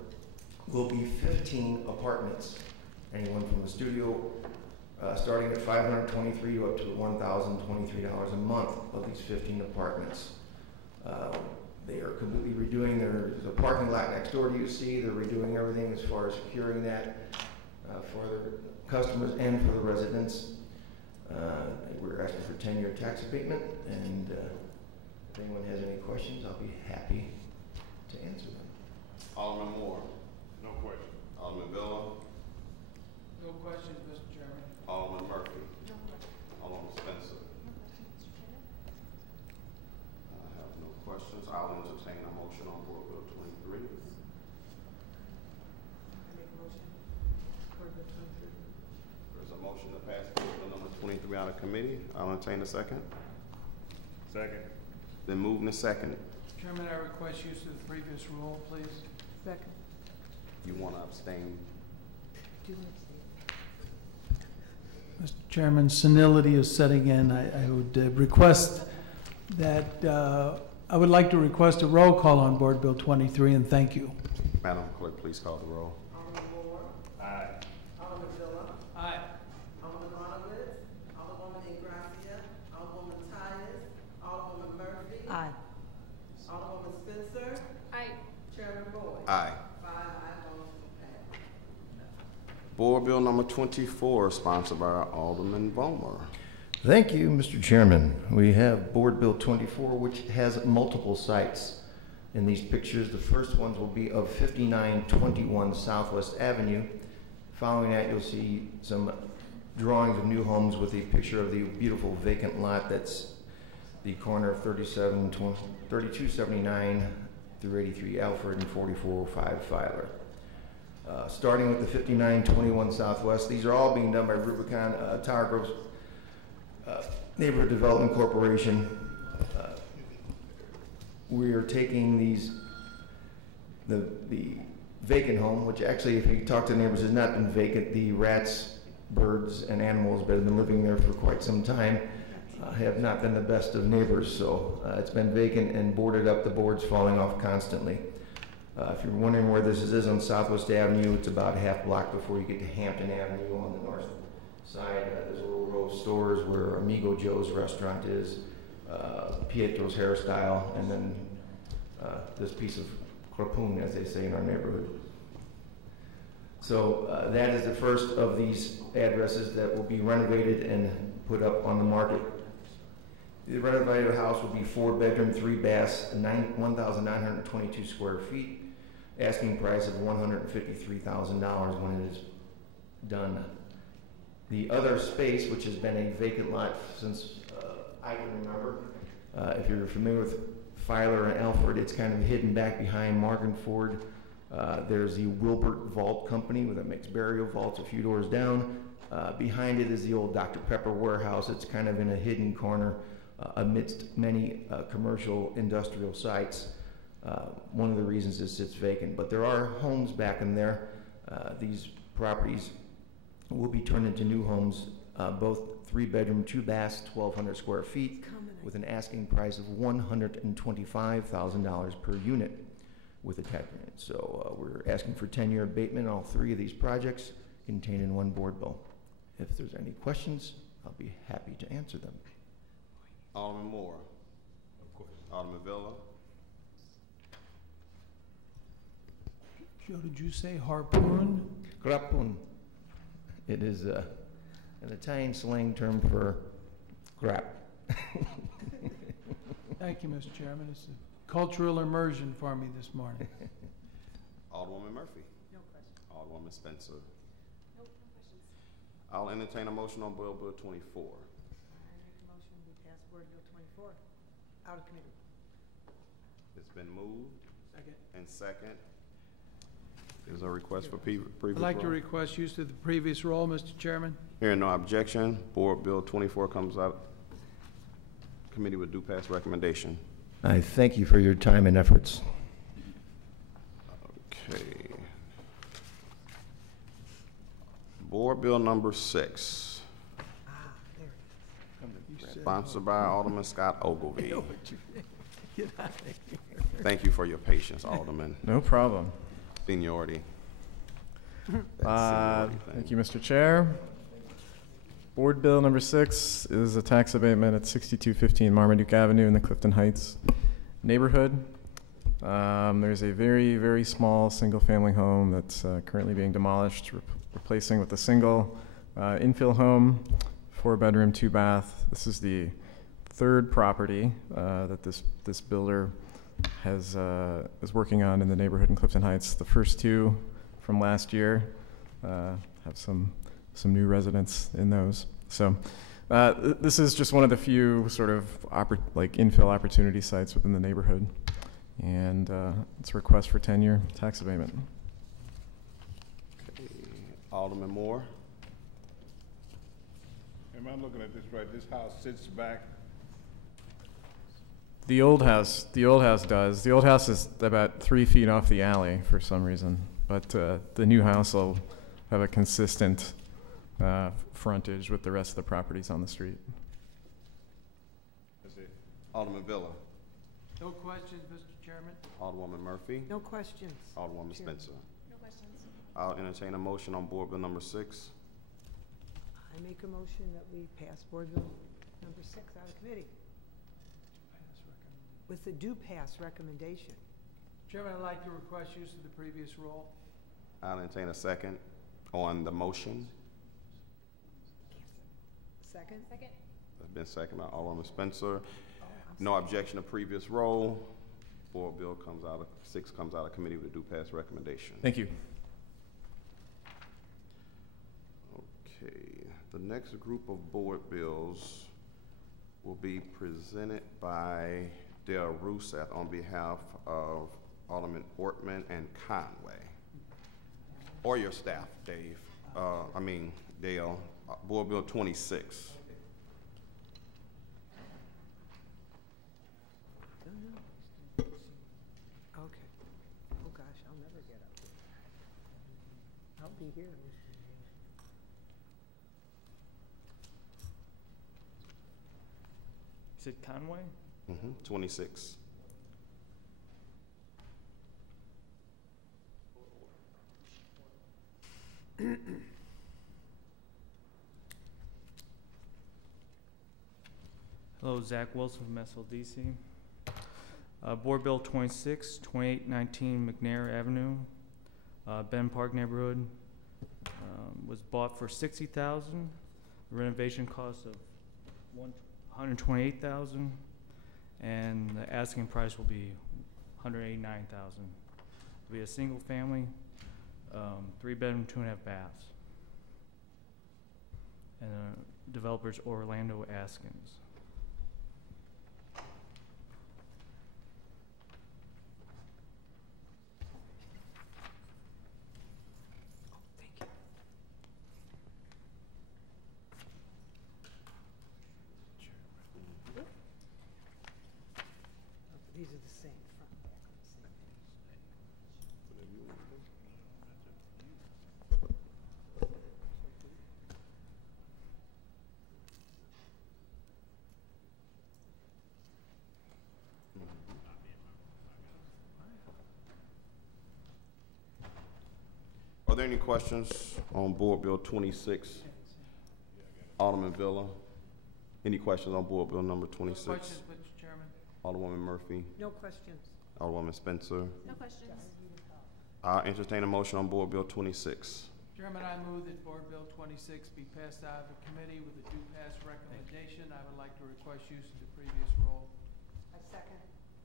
will be 15 apartments, anyone from the studio starting at $523 to up to $1,023 a month of these 15 apartments. They are completely redoing there's a parking lot next door to you see. They're redoing everything as far as securing that for their customers and for the residents. We're asking for 10-year tax abatement, and if anyone has any questions, I'll be happy to answer them. Alderman Moore. No question. Alderman Villa. No questions, Mr. Chairman. Alderman Murphy. No question. Alderman Spencer. No question, Mr. Chair. I have no questions. I'll entertain a motion on Board Bill 23. I make a motion. Board Bill 23. There's a motion to pass Board Bill number 23 out of committee. I'll entertain a second. Second. Then moved and seconded. Chairman, I request use of the previous roll, please. Second. You want to abstain? Do you want to stay? Mr. Chairman, senility is setting in. I would request that, I would like to request a roll call on Board Bill 23, and thank you. Madam Clerk, please call the roll. Alderman Moore. Aye. Alderman Villa. Aye. Alderman Monowitz. Alderwoman Ingracia. Alderwoman Tyus. Alderwoman Murphy. Aye. Alderwoman Spencer. Aye. Chairman Boyd. Aye. 5 ayes, motion passed. Board Bill number 24, sponsored by Alderman Vollmer. Thank you, Mr. Chairman. We have Board Bill 24, which has multiple sites. In these pictures, the first ones will be of 5921 Southwest Avenue. Following that, you'll see some drawings of new homes with a picture of the beautiful vacant lot that's the corner of 3279 through 83 Alfred and 4405 Filer. starting with the 5921 Southwest. These are all being done by Rubicon Tower Groves Neighborhood Development Corporation. We are taking the vacant home, which actually, if you talk to the neighbors, has not been vacant. The rats, birds, and animals that have been living there for quite some time have not been the best of neighbors. So it's been vacant and boarded up, the boards falling off constantly. If you're wondering where this is on Southwest Avenue, it's about a half block before you get to Hampton Avenue on the north side. There's a little row of stores where Amigo Joe's restaurant is, Pietro's Hairstyle, and then this piece of crapun, as they say in our neighborhood. So that is the first of these addresses that will be renovated and put up on the market. The renovated house will be 4-bedroom, 3-bath, 1,922 square feet. Asking price of $153,000 when it is done. The other space, which has been a vacant lot since I can remember, if you're familiar with Filer and Alfred, it's kind of hidden back behind Morgan Ford. There's the Wilbert Vault Company that makes burial vaults a few doors down. Behind it is the old Dr. Pepper warehouse. It's kind of in a hidden corner amidst many commercial industrial sites. One of the reasons is it's vacant, but there are homes back in there. These properties will be turned into new homes, both 3-bedroom, 2-bath, 1,200 square feet, with an asking price of $125,000 per unit with attachment. So we're asking for 10-year abatement on all 3 of these projects contained in one board bill. If there's any questions, I'll be happy to answer them. Alderman Moore. Of course. Alderman Villa. Joe, did you say harpoon? Grapun. It is an Italian slang term for grap. Thank you, Mr. Chairman. It's a cultural immersion for me this morning. Alderwoman Murphy. No question. Alderwoman Spencer. Nope, no questions. I'll entertain a motion on Board Bill 24. I make a motion we pass Board Bill 24 out of committee. It's been moved. Second. And second. Is a request for previous I'd like to roll? request use of the previous roll, Mr. Chairman. Hearing no objection, Board Bill 24 comes out committee with due pass recommendation. I thank you for your time and efforts. Okay. Board Bill number 6, There it is. sponsored by Alderman Scott Ogilvie. Get out of here. Thank you for your patience, Alderman. No problem. Seniority. Thank you, Mr. Chair. Board Bill number 6 is a tax abatement at 6215 Marmaduke Avenue in the Clifton Heights neighborhood. There's a very, very small single-family home that's currently being demolished, replacing with a single infill home, 4-bedroom, 2-bath. This is the 3rd property that this builder is working on in the neighborhood in Clifton Heights. The first 2 from last year have some new residents in those. So this is just one of the few sort of infill opportunity sites within the neighborhood. And it's a request for 10-year tax abatement. Okay. Alderman Moore. Am I looking at this right? This house sits back. The old house does. The old house is about 3 feet off the alley for some reason, but the new house will have a consistent frontage with the rest of the properties on the street. That's it. Alderman Villa. No questions, Mr. Chairman. Alderwoman Murphy. No questions. Alderwoman Chairman. Spencer. No questions. I'll entertain a motion on Board Bill number 6. I make a motion that we pass Board Bill number 6 out of committee with the due pass recommendation. Chairman, I'd like to request use of the previous roll. I'll entertain a second on the motion. Second? Second. That's been seconded by Alderwoman Spencer. No objection to previous roll. Board Bill 6 comes out of committee with a due pass recommendation. Thank you. Okay, the next group of board bills will be presented by Dale Rousseff on behalf of Alderman Ortman and Conway. or your staff, Dave, Dale, Board Bill 26. Okay. Oh, gosh, I'll never get up there. I'll be here. You said Conway? 26. Hello, Zach Wilson from SLDC. Board Bill 26, 2819 McNair Avenue, Ben Park neighborhood, was bought for $60,000. The renovation cost of $128,000, and the asking price will be $189,000. It'll be a single family, 3-bedroom, 2.5 baths. And developer's Orlando Askins. These are the same, front and back on the same Are there any questions on Board Bill 26? Alderman Villa? Any questions on Board Bill number 26? No questions, Mr. Chairman. Alderwoman Murphy? No questions. Alderwoman Spencer? No questions. I entertain a motion on Board Bill 26. Chairman, I move that Board Bill 26 be passed out of the committee with a due pass recommendation. I would like to request use of the previous roll. I second.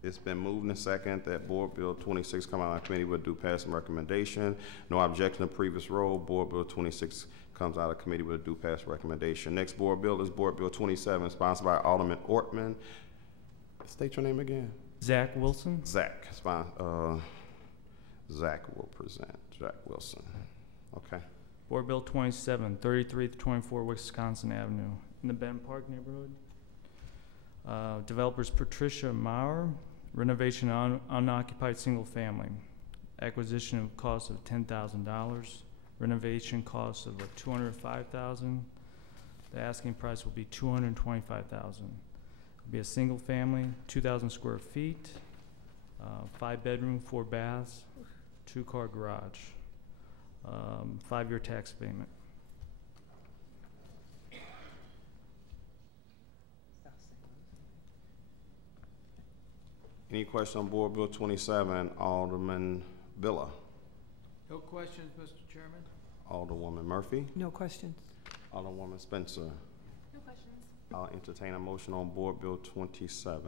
It's been moved and second that Board Bill 26 come out of committee with due pass and recommendation. No objection to previous roll. Board Bill 26 comes out of committee with a due pass recommendation. Next board bill is Board Bill 27, sponsored by Alderman Ortman. State your name again. Zach Wilson. Zach. Zach will present. Zach Wilson. Okay. Board Bill 27, 33 to 24 Wisconsin Avenue in the Ben Park neighborhood. Developers Patricia Maurer, renovation on unoccupied single family. Acquisition of cost of $10,000. Renovation cost of $205,000. The asking price will be $225,000. It'll be a single family, 2,000 square feet, 5-bedroom, 4 baths, 2-car garage, 5-year tax payment. Any questions on Board Bill 27? Alderman Villa. No questions, Mr. Chairman. Alderwoman Murphy. No questions. Alderwoman Spencer. No questions. I'll entertain a motion on Board Bill 27.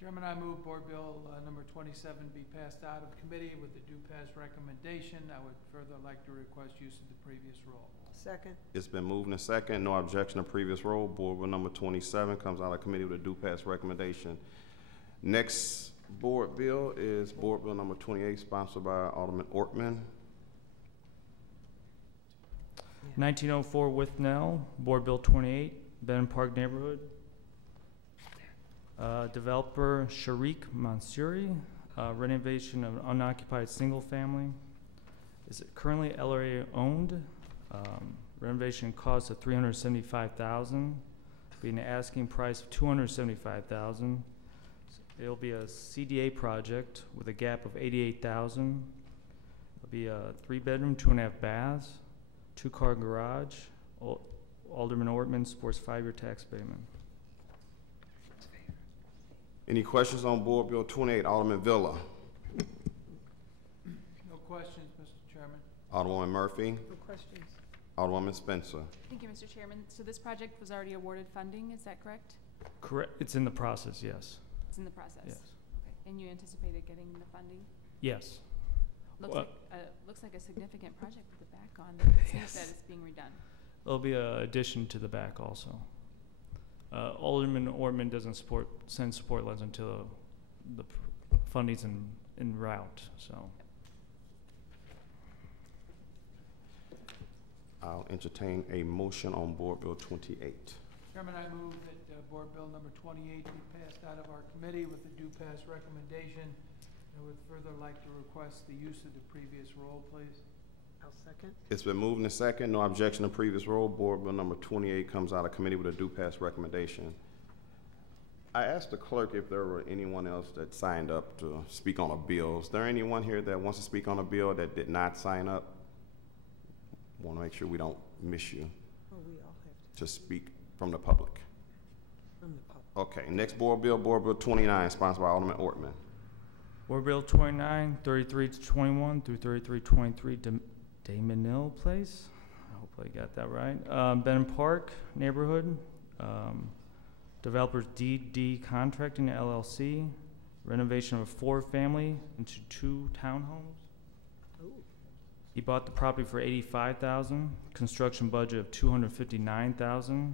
Chairman, I move Board Bill number 27 be passed out of committee with a due pass recommendation. I would further like to request use of the previous roll. Second. It's been moved and second. No objection to previous roll. Board Bill number 27 comes out of committee with a due pass recommendation. Next board bill is Board Bill number 28, sponsored by Alderman Ortman. 1904 Withnell, Board Bill 28, Ben Park neighborhood. Developer Sharik Mansouri, renovation of unoccupied single family. Is it currently LRA owned? Renovation cost of $375,000, being an asking price of $275,000. It'll be a CDA project with a gap of $88,000. It'll be a 3-bedroom, 2.5 baths, 2-car garage. Alderman Ortman supports 5-year tax payment. Any questions on Board Bill 28? Alderman Villa. No questions, Mr. Chairman. Alderwoman Murphy. No questions. Alderwoman Spencer. Thank you, Mr. Chairman. So this project was already awarded funding, is that correct? Correct. It's in the process, yes. It's in the process? Yes. Okay. And you anticipated getting the funding? Yes. Looks like a significant project with the back on. Yes. That it's being redone. There'll be an addition to the back also. Alderman Ortman doesn't send support letters until the funding's en route, so. I'll entertain a motion on Board Bill 28. Chairman, I move that Board Bill number 28 be passed out of our committee with a due pass recommendation. I would further like to request the use of the previous roll, please. I'll second. It's been moved and second. No objection to previous roll. Board Bill number 28 comes out of committee with a due pass recommendation. I asked the clerk if there were anyone else that signed up to speak on a bill. Is there anyone here that wants to speak on a bill that did not sign up? Want to make sure we don't miss you Oh, we all have to speak from the public. from the public. Okay, next Board Bill 29, sponsored by Alderman Ortman. Board Bill 29, 33 to 21 through 33 23, Damonil Place. Hopefully I got that right. Benham Park neighborhood. Developers DD Contracting LLC. Renovation of a 4-family into 2 townhomes. Ooh. He bought the property for $85,000. Construction budget of $259,000.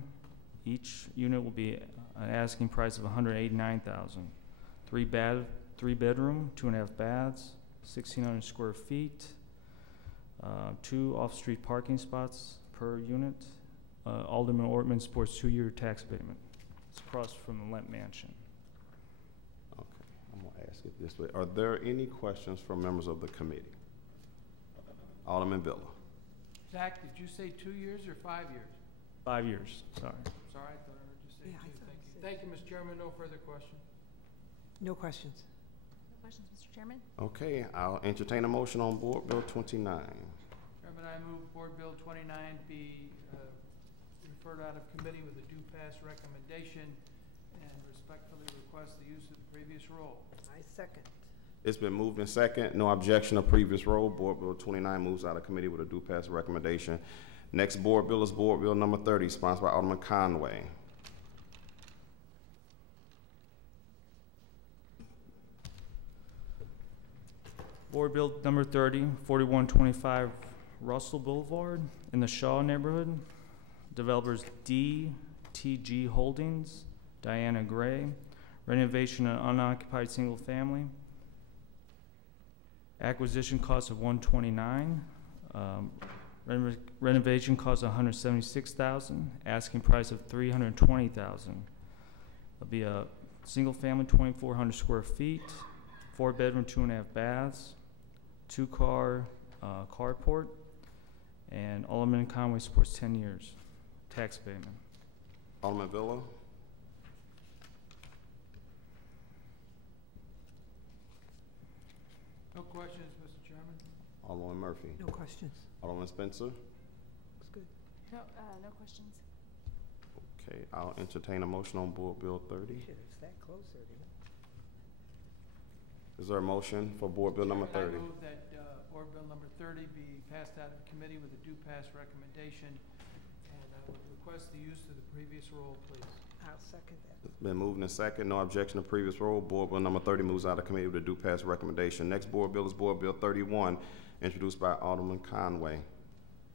Each unit will be an asking price of $189,000. 3 bedroom, 2.5 baths, 1,600 square feet, 2 off-street parking spots per unit. Alderman Ortman supports 2-year tax abatement. It's across from the Lent Mansion. Okay, I'm going to ask it this way. Are there any questions from members of the committee? Alderman Villa. Zach, did you say 2 years or 5 years? 5 years, sorry. Sorry, I thought I heard you say Yeah, I 2. thought Thank you you. said Thank you, Mr. Chairman. No further questions. No questions. No questions, Mr. Chairman? Okay, I'll entertain a motion on Board Bill 29. Chairman, I move Board Bill 29 be referred out of committee with a due pass recommendation and respectfully request the use of the previous roll. I second. It's been moved and second. No objection to previous roll. Board Bill 29 moves out of committee with a due pass recommendation. Next Board Bill is Board Bill number 30, sponsored by Alderman Conway. Board Bill number 30, 4125 Russell Boulevard in the Shaw neighborhood. Developers DTG Holdings, Diana Gray. Renovation and unoccupied single family. Acquisition cost of $129,000. Renovation cost $176,000. Asking price of $320,000. It'll be a single family, 2,400 square feet, 4 bedroom, 2.5 baths, 2-car carport, and Alderman Conway supports 10 years tax abatement. Alderman Villa. No questions, Mr. Chairman. Alderman Murphy. No questions. Alderman Spencer. Looks good. No, no questions. Okay, I'll entertain a motion on Board Bill 30. Shit, it's that close already. Is there a motion for Board Bill number 30? I move that Board Bill number 30 be passed out of committee with a due pass recommendation, and I would request the use of the previous roll, please. I'll second that. It's been moved and second. No objection to previous roll. Board Bill number 30 moves out of committee with a due pass recommendation. Next Board Bill is Board Bill 31, introduced by Alderman Conway.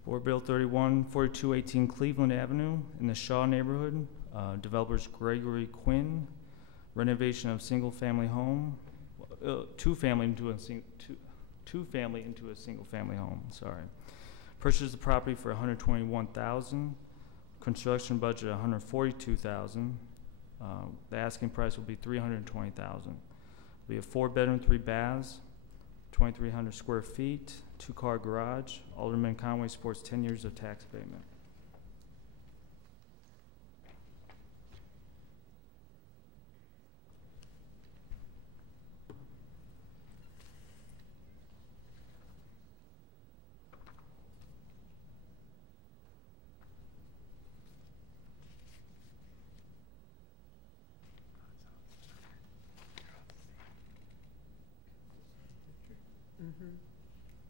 Board Bill 31, 4218 Cleveland Avenue in the Shaw neighborhood. Developers Gregory Quinn. Renovation of single-family home, two-family into a single-family home. Sorry. Purchased the property for $121,000. Construction budget $142,000. The asking price will be $320,000. We have 4 bedroom, 3 baths, 2,300 square feet, 2-car garage. Alderman Conway supports 10 years of tax abatement.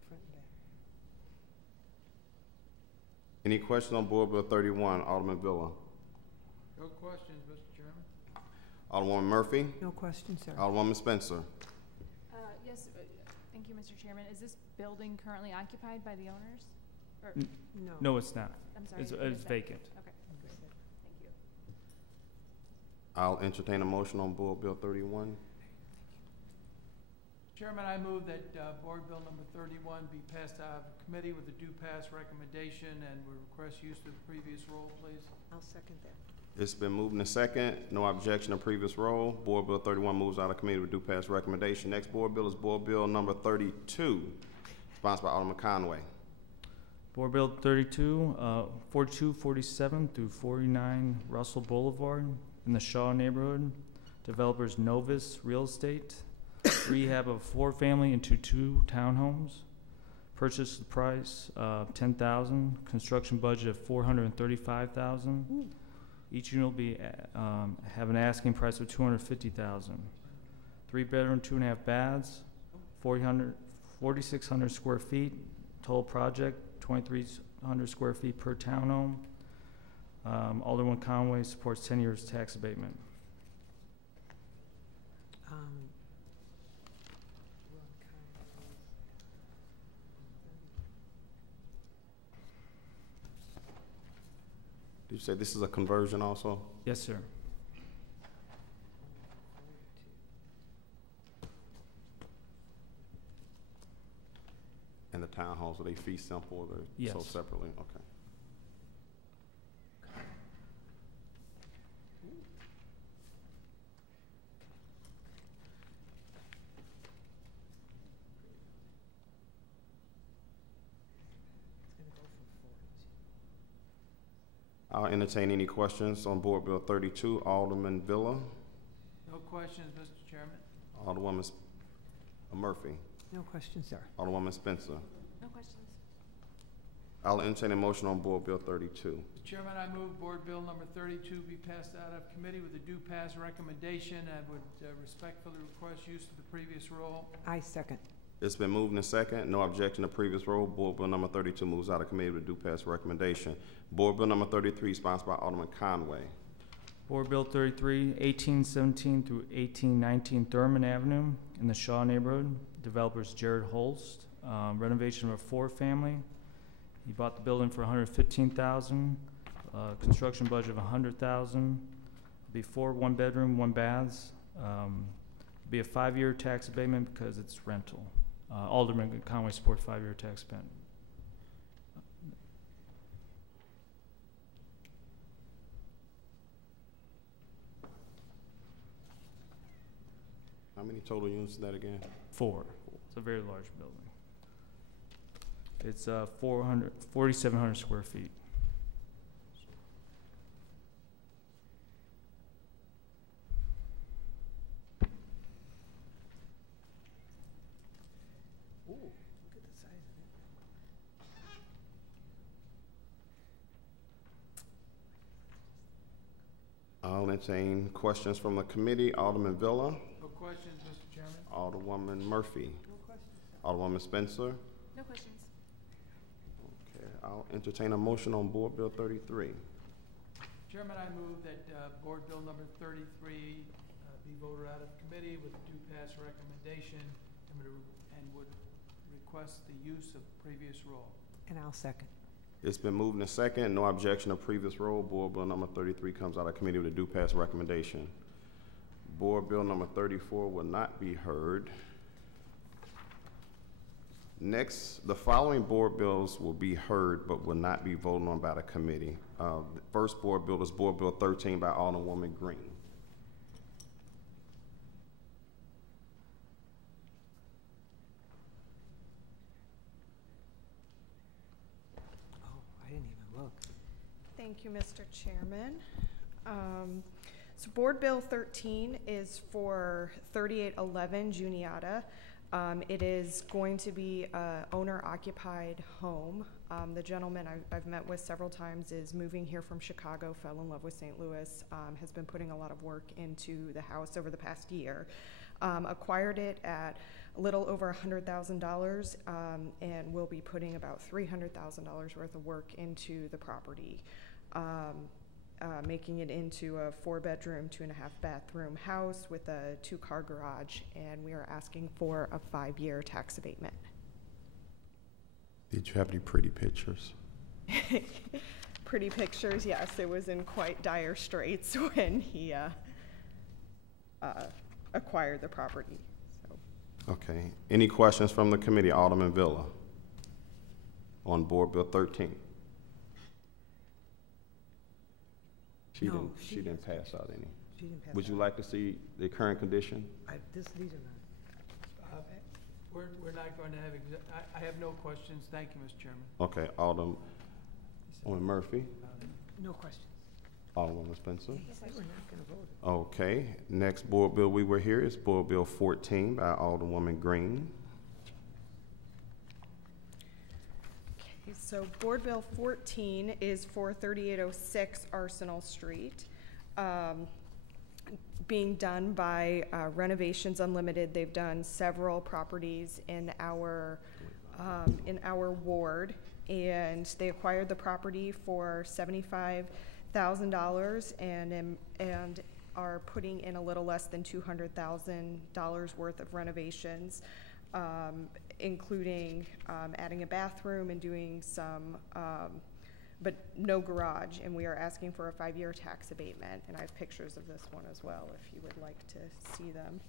Front and back. Any questions on Board Bill 31? Alderman Villa. No questions, Mr. Chairman. Alderwoman Murphy. No questions, sir. Alderwoman Spencer. Yes, thank you, Mr. Chairman. Is this building currently occupied by the owners? Or, No. No, it's not. I'm sorry. It's I missed that. vacant. Okay, great. Thank you. I'll entertain a motion on Board Bill 31. Chairman, I move that Board Bill number 31 be passed out of committee with a due pass recommendation and would request use of the previous roll, please. I'll second that. It's been moved and second. No objection to previous roll. Board Bill 31 moves out of committee with due pass recommendation. Next board bill is Board Bill number 32, sponsored by Alderman Conway. Board Bill 32, 4247 through 49 Russell Boulevard in the Shaw neighborhood. Developers Novus Real Estate. Rehab of 4-family into 2 townhomes. Purchase price of $10,000. Construction budget of $435,000. Each unit will be have an asking price of $250,000. 3-bedroom, 2.5 baths, 4,600 square feet. Total project 2,300 square feet per townhome. Alderman Conway supports 10 years tax abatement. Did you say this is a conversion also? Yes, sir. And the townhomes, are they fee simple or they're sold separately? Okay. I'll entertain any questions on Board Bill 32. Alderman Villa. No questions, Mr. Chairman. Alderwoman Murphy. No questions, sir. Alderwoman Spencer. No questions. I'll entertain a motion on Board Bill 32. Mr. Chairman, I move Board Bill number 32 be passed out of committee with a due pass recommendation and would respectfully request use of the previous roll. I second. It's been moved and second. No objection to previous roll. Board Bill number 32 moves out of committee with a due pass recommendation. Board Bill number 33, sponsored by Alderman Conway. Board Bill 33, 1817 through 1819 Thurman Avenue in the Shaw neighborhood. Developers Jared Holst. Renovation of a 4-family. He bought the building for $115,000. Construction budget of $100,000. Be 4 1-bedroom, 1 baths. Be a 5-year tax abatement because it's rental. Alderman Conway supports 5-year tax abatement. How many total units is that again? 4. It's a very large building. It's 4,700 square feet. Ooh, look at the size of it. I'll entertain questions from the committee. Alderman Villa. No questions, Mr. Chairman. Alderwoman Murphy. No questions. Alderwoman Spencer. No questions. Okay, I'll entertain a motion on Board Bill 33. Chairman, I move that Board Bill number 33 be voted out of committee with a due pass recommendation and would request the use of previous roll. And I'll second. It's been moved and second. No objection to previous roll. Board Bill number 33 comes out of committee with a due pass recommendation. Board Bill number 34 will not be heard. Next, the following board bills will be heard but will not be voted on by the committee. The first board bill is Board Bill 13 by Alderwoman Green. Oh, I didn't even look. Thank you, Mr. Chairman. So Board Bill 13 is for 3811 Juniata. It is going to be an owner-occupied home. The gentleman I've met with several times is moving here from Chicago, fell in love with St. Louis, has been putting a lot of work into the house over the past year. Acquired it at a little over $100,000 and will be putting about $300,000 worth of work into the property. Making it into a 4-bedroom, 2.5-bathroom house with a 2-car garage, and we are asking for a 5-year tax abatement. Did you have any pretty pictures? Pretty pictures, yes. It was in quite dire straits when he acquired the property. So. Okay. Any questions from the committee? Alderman Villa on Board Bill 13. She didn't pass out any. She didn't pass Would you out. like to see the current condition? These are not. We're not going to have, I have no questions. Thank you, Mr. Chairman. Okay, Alderman Murphy. No questions. Alderwoman Spencer. He said we're not going to vote. Okay, next board bill we were here is Board Bill 14 by Alderwoman Green. Okay, so Board Bill 14 is for 3806 Arsenal Street. Being done by Renovations Unlimited. They've done several properties in our ward, and they acquired the property for $75,000 and are putting in a little less than $200,000 worth of renovations, including adding a bathroom and doing some, but no garage. And we are asking for a 5-year tax abatement. And I have pictures of this one as well, if you would like to see them.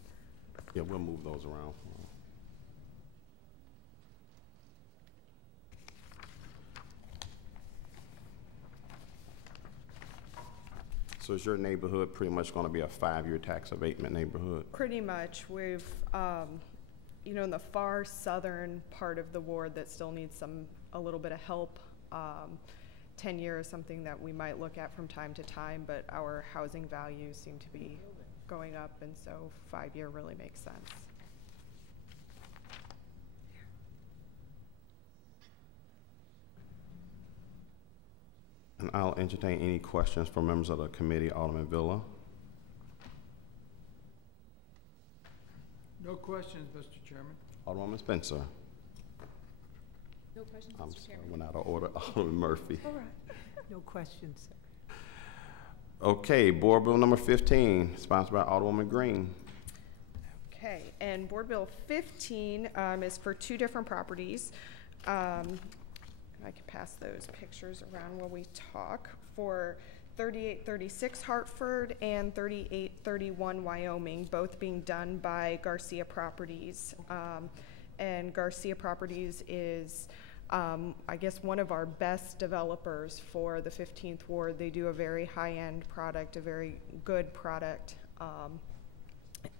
Yeah, we'll move those around. So is your neighborhood pretty much going to be a 5-year tax abatement neighborhood? Pretty much. We've, you know, in the far southern part of the ward that still needs a little bit of help. 10-year is something that we might look at from time to time, but our housing values seem to be going up, and so 5-year really makes sense. And I'll entertain any questions from members of the committee. Alderman Villa. No questions, Mr. Chairman. Alderwoman Spencer. No questions, I'm Mr. sorry, Chairman. went out of order. Alderman Murphy. All right. No questions, sir. Okay, Board Bill number 15, sponsored by Alderwoman Green. Okay, and Board Bill 15 is for 2 different properties. I can pass those pictures around while we talk. For 3836 Hartford and 3831 Wyoming, both being done by Garcia Properties. And Garcia Properties is, I guess, one of our best developers for the 15th Ward. They do a very high-end product, a very good product,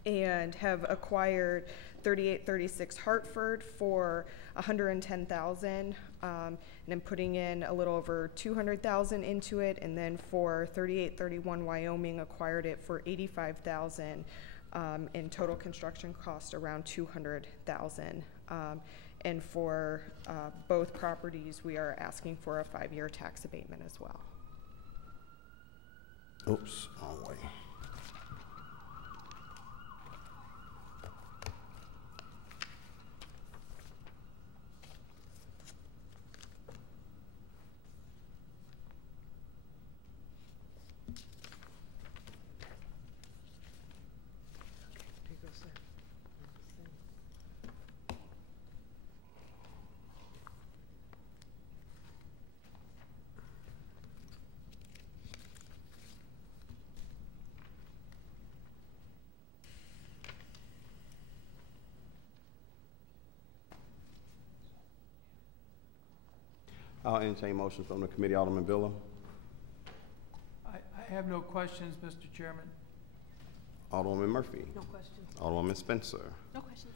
and have acquired 3836 Hartford for $110,000, and then putting in a little over $200,000 into it, and then for 3831 Wyoming acquired it for $85,000, in total construction cost around $200,000. And for both properties, we are asking for a 5-year tax abatement as well. Oops, wrong way. Here you go, sir. I'll entertain motion from the committee. Alderman Villa. I have no questions, Mr. Chairman. Alderwoman Murphy. No questions. Alderwoman Spencer. No questions.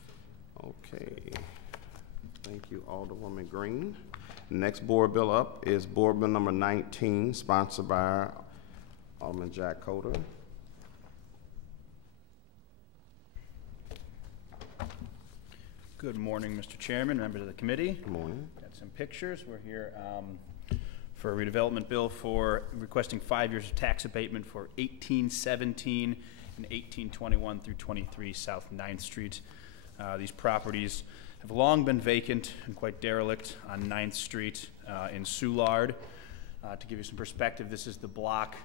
Okay. Thank you, Alderwoman Green. Next board bill up is Board Bill number 19, sponsored by Alderman Jack Coder. Good morning, Mr. Chairman, members of the committee. Good morning. Got some pictures. We're here for a redevelopment bill for requesting 5 years of tax abatement for 1817 and 1821 through 23 South 9th Street. These properties have long been vacant and quite derelict on 9th Street in Soulard. To give you some perspective, this is the block,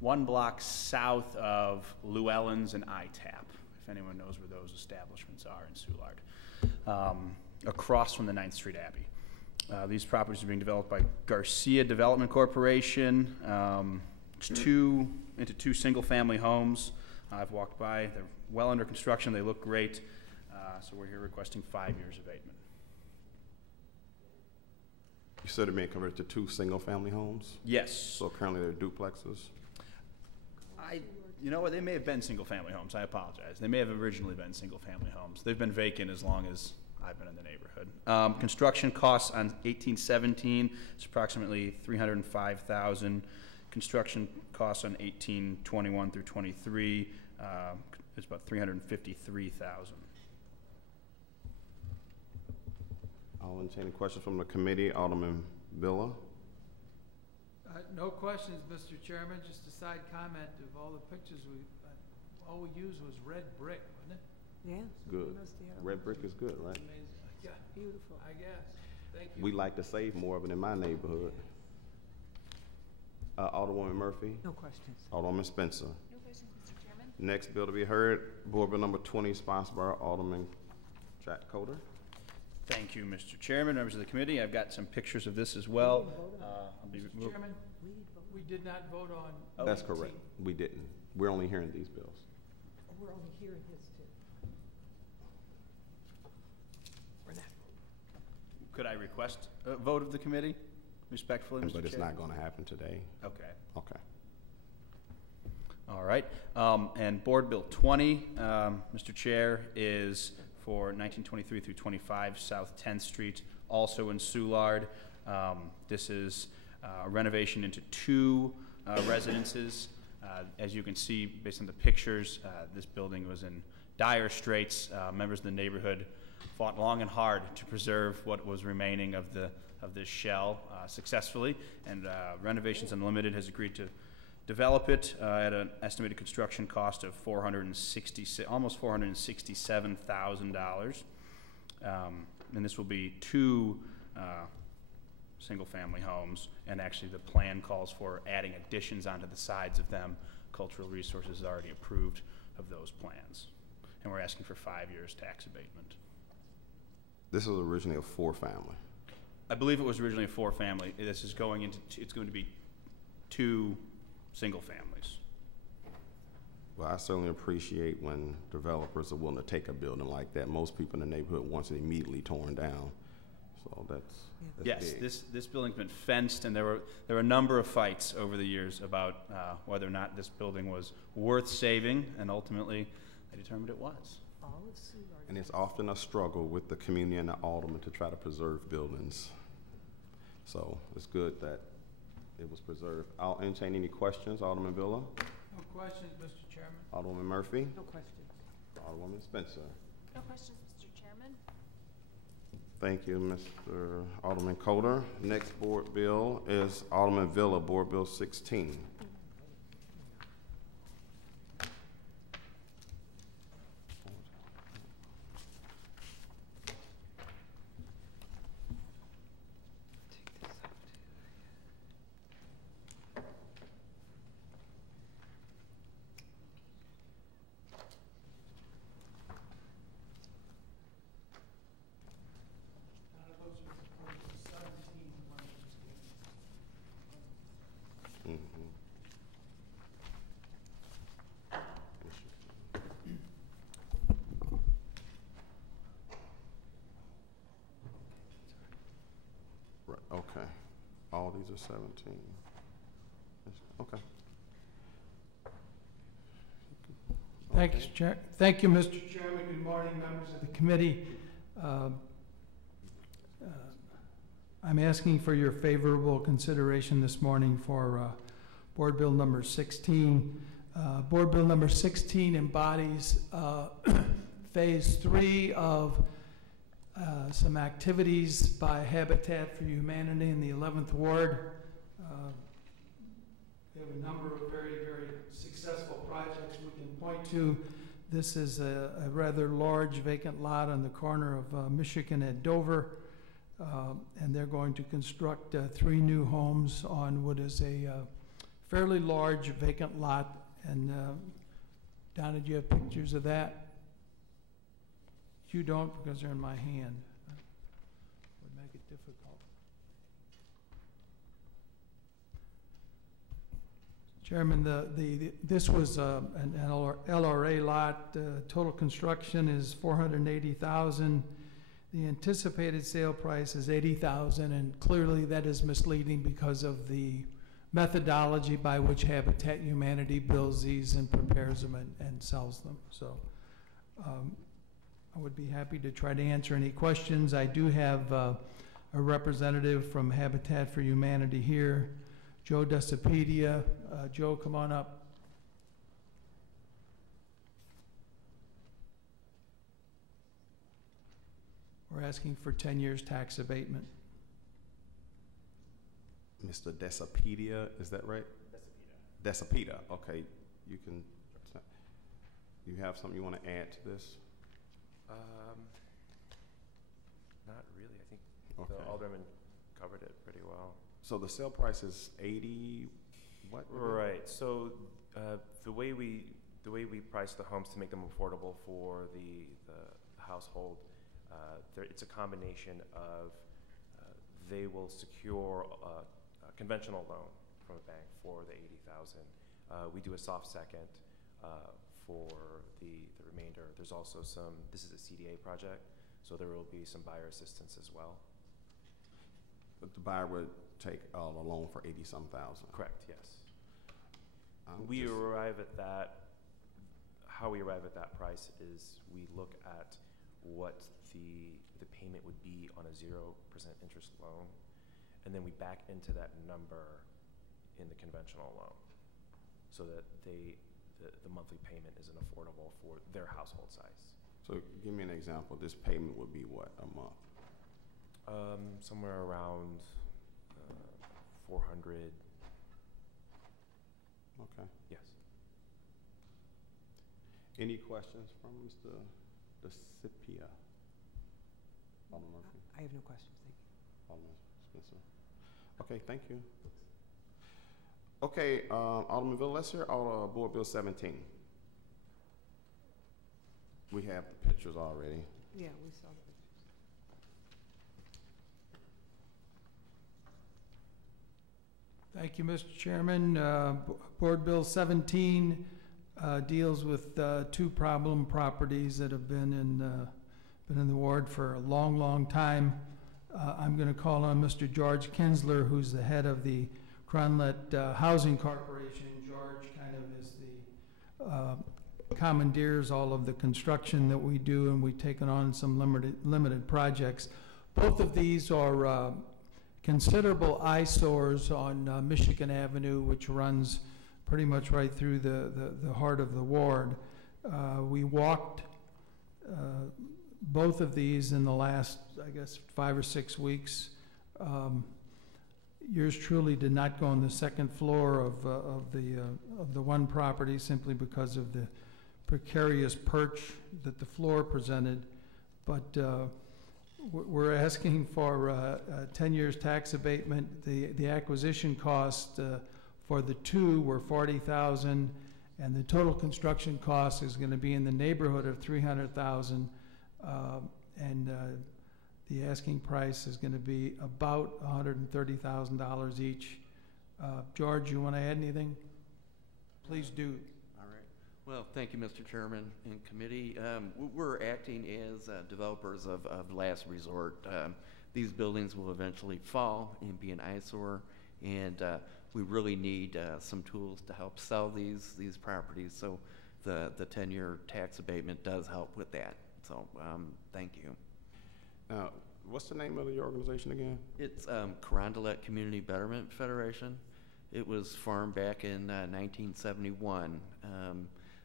1 block south of Llewellyn's and ITAP, if anyone knows where those establishments are in Soulard, across from the 9th Street Abbey. These properties are being developed by Garcia Development Corporation, into 2 single-family homes. I've walked by. They're well under construction. They look great. So we're here requesting 5 years abatement. You said it being converted to 2 single-family homes? Yes. So currently they're duplexes? You know what, they may have been single-family homes, I apologize. They may have originally been single-family homes. They've been vacant as long as I've been in the neighborhood. Construction costs on 1817 is approximately $305,000. Construction costs on 1821 through 23 is about $353,000. I'll entertain any questions from the committee. Alderman Villa? No questions, Mr. Chairman. Just a side comment of all the pictures all we used was red brick, wasn't it? Yeah. Good. Red brick is good, right? Amazing. Yeah. Beautiful. I guess. Thank you. We like to save more of it in my neighborhood. Alderwoman Murphy? No questions. Alderwoman Spencer? No questions, Mr. Chairman. Next bill to be heard, Board Bill number 20, sponsored by Alderman Jack Coder. Thank you, Mr. Chairman, members of the committee. I've got some pictures of this as well. Mr. Chairman, we did not vote on. That's correct. We didn't. We're only hearing these bills. We're only hearing his too. We're not. Could I request a vote of the committee respectfully, Mr. But it's Chair? not going to happen today. Okay. Okay. All right. And Board Bill 20, Mr. Chair, is for 1923 through 25 South 10th Street, also in Soulard. This is renovation into 2 residences. As you can see, based on the pictures, this building was in dire straits. Members of the neighborhood fought long and hard to preserve what was remaining of this shell successfully, and Renovations Unlimited has agreed to develop it at an estimated construction cost of almost $467,000. And this will be 2 single-family homes, and actually the plan calls for adding additions onto the sides of them. Cultural Resources has already approved of those plans, and we're asking for 5 years tax abatement. This was originally a 4-family. I believe it was originally a 4-family. This is going into, it's going to be 2 single families. Well, I certainly appreciate when developers are willing to take a building like that. Most people in the neighborhood wants it immediately torn down. So that's yes, big. this building's been fenced, and there were a number of fights over the years about whether or not this building was worth saving, and ultimately they determined it was. And it's often a struggle with the community and the aldermen to try to preserve buildings. So it's good that it was preserved. I'll entertain any questions. Alderman Villa? No questions, Mr. Chairman. Alderwoman Murphy? No questions. Alderwoman Spencer? No questions, Mr. Chairman. Thank you, Mr. Alderman Coder. Next board bill is Alderman Villa, Board Bill 16. Okay, all these are 17. Okay. Thank you, Mr. Chairman. Good morning, members of the committee. I'm asking for your favorable consideration this morning for Board Bill number 16. Board Bill number 16 embodies Phase 3 of some activities by Habitat for Humanity in the 11th Ward. We have a number of very, very successful projects we can point to. This is a rather large vacant lot on the corner of Michigan and Dover, and they're going to construct 3 new homes on what is a fairly large vacant lot. And Donna, do you have pictures of that? You don't, because they're in my hand. Would make it difficult. Chairman, this was an LRA lot. Total construction is $480,000. The anticipated sale price is $80,000, and clearly that is misleading because of the methodology by which Habitat Humanity builds these and prepares them and sells them. So I would be happy to try to answer any questions. I do have a representative from Habitat for Humanity here, Joe Desapedia. Joe, come on up. We're asking for 10 years tax abatement. Mr. Desapedia, is that right? Desapita. Okay, you can. You have something you want to add to this? Not really. I think Okay. the alderman covered it pretty well. So the sale price is 80. What? Right. So the way we price the homes to make them affordable for the household, it's a combination of they will secure a conventional loan from a bank for the $80,000. We do a soft second for the remainder. There's also some. This is a CDA project, so there will be some buyer assistance as well. But the buyer would take a loan for 80-some thousand. Correct. Yes. We arrive at that. How we arrive at that price is we look at what the payment would be on a 0% interest loan, and then we back into that number in the conventional loan, so that the monthly payment isn't affordable for their household size. So give me an example. This payment would be what a month? Somewhere around 400. Okay. Yes. Any questions from Mr. Desipia? Alderman Murphy? I have no questions, thank you. Alderman Spencer? Okay, thank you. Okay, Alderman Villa, let's hear Board Bill 17. We have the pictures already. Yeah, we saw the pictures. Thank you, Mr. Chairman. Board Bill 17 deals with two problem properties that have been in the ward for a long, long time. I'm going to call on Mr. George Kinsler, who's the head of the Cronlet Housing Corporation. George kind of is the commandeers all of the construction that we do, and we've taken on some limited projects. Both of these are considerable eyesores on Michigan Avenue, which runs pretty much right through the heart of the ward. We walked both of these in the last, I guess, 5 or 6 weeks. Yours truly did not go on the second floor of the one property simply because of the precarious perch that the floor presented, but we're asking for 10 years tax abatement. The acquisition cost for the two were $40,000, and the total construction cost is going to be in the neighborhood of $300,000, and the asking price is going to be about $130,000 each. George, you want to add anything? Please do. All right. Well, thank you, Mr. Chairman and committee. We're acting as developers of last resort. These buildings will eventually fall and be an eyesore, and we really need some tools to help sell these properties. So the 10-year tax abatement does help with that. So thank you. Now, what's the name of your organization again? It's Carondelet Community Betterment Federation. It was formed back in 1971.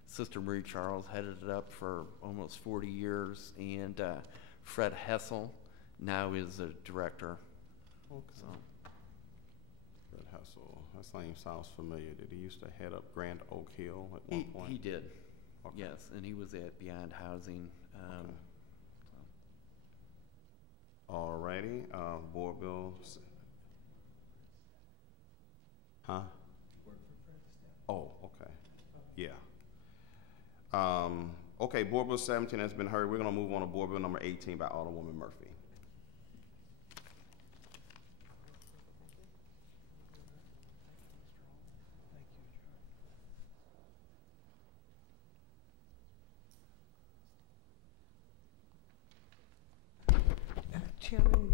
Sister Marie Charles headed it up for almost 40 years, and Fred Hessel now is the director. Okay. So. Fred Hessel, that name sounds familiar. Did he used to head up Grand Oak Hill at one point? He did, okay. Yes, and he was at Beyond Housing. Okay. All righty, Board Bill. Huh? Oh, okay. Yeah. Okay, Board Bill 17 has been heard. We're going to move on to Board Bill number 18 by Alderwoman Murphy. Chairman,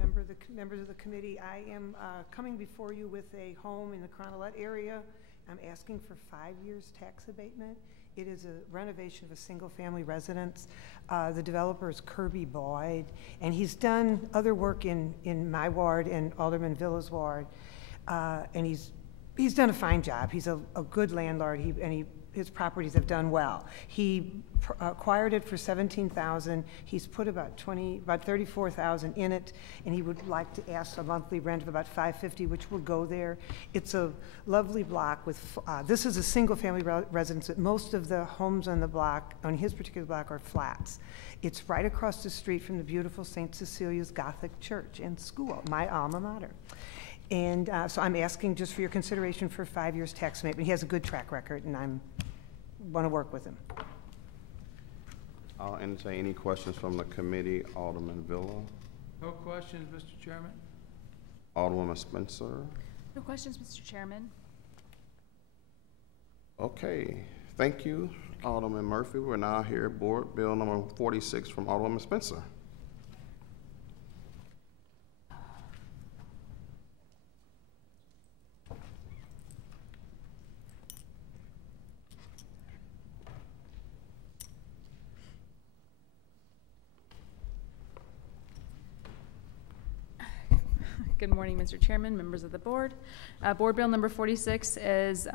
members of the committee, I am coming before you with a home in the Cronolette area. I'm asking for 5 years tax abatement. It is a renovation of a single-family residence. The developer is Kirby Boyd, and he's done other work in my ward and Alderman Villa's ward, and he's done a fine job. He's a good landlord, his properties have done well. He acquired it for $17,000. He's put about $34,000 in it, and he would like to ask a monthly rent of about $550, which will go there. It's a lovely block with. This is a single-family residence. Most of the homes on the block, on his particular block, are flats. It's right across the street from the beautiful St. Cecilia's Gothic Church and School, my alma mater. And so I'm asking just for your consideration for 5 years tax abatement. He has a good track record, and I want to work with him. I'll entertain any questions from the committee. Alderman Villa. No questions, Mr. Chairman. Alderwoman Spencer. No questions, Mr. Chairman. Okay, thank you, Alderman Murphy. We're now here, Board Bill number 46 from Alderwoman Spencer. Good morning, Mr. Chairman, members of the board. Board Bill number 46 is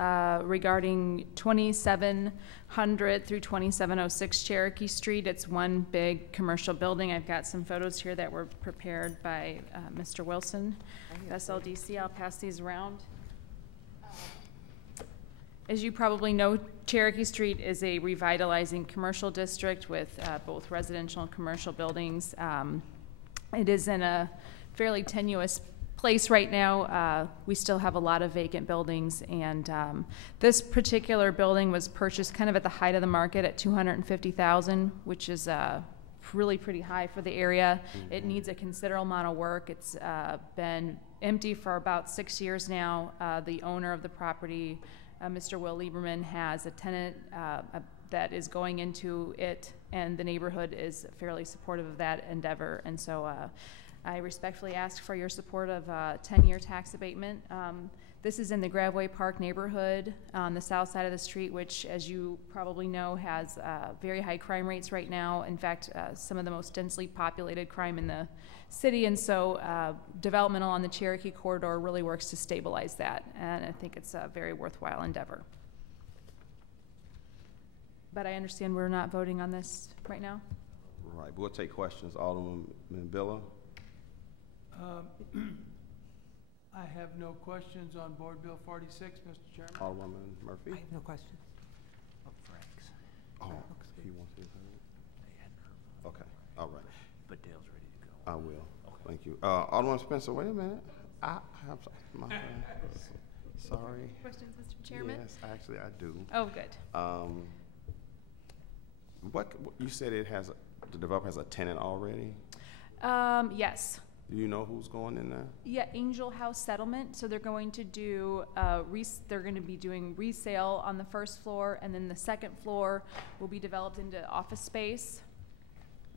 regarding 2700 through 2706 Cherokee Street. It's one big commercial building. I've got some photos here that were prepared by Mr. Wilson, SLDC. I'll pass these around. As you probably know, Cherokee Street is a revitalizing commercial district with both residential and commercial buildings. It is in a fairly tenuous place right now. We still have a lot of vacant buildings, and this particular building was purchased kind of at the height of the market at $250,000, which is really pretty high for the area. It needs a considerable amount of work. It's been empty for about 6 years now. The owner of the property, Mr. Will Lieberman, has a tenant that is going into it, and the neighborhood is fairly supportive of that endeavor. And so I respectfully ask for your support of 10-year tax abatement. This is in the Graveway Park neighborhood on the south side of the street, which, as you probably know, has very high crime rates right now. In fact, some of the most densely populated crime in the city, and so development along the Cherokee corridor really works to stabilize that, and I think it's a very worthwhile endeavor. But I understand we're not voting on this right now? Right, we'll take questions. Alderman Villa. I have no questions on Board Bill 46, Mr. Chairman. Alderwoman Murphy. I have no questions. Oh, he wants to hear. Okay, all right. But Dale's ready to go. I will. Okay. Thank you. Alderman Spencer, wait a minute. I have my sorry. Questions, Mr. Chairman? Yes, actually I do. Oh, good. What you said the developer has a tenant already? Yes. Do you know who's going in there? Yeah, Angel House Settlement. So they're going to do they're going to be doing resale on the first floor, and then the second floor will be developed into office space.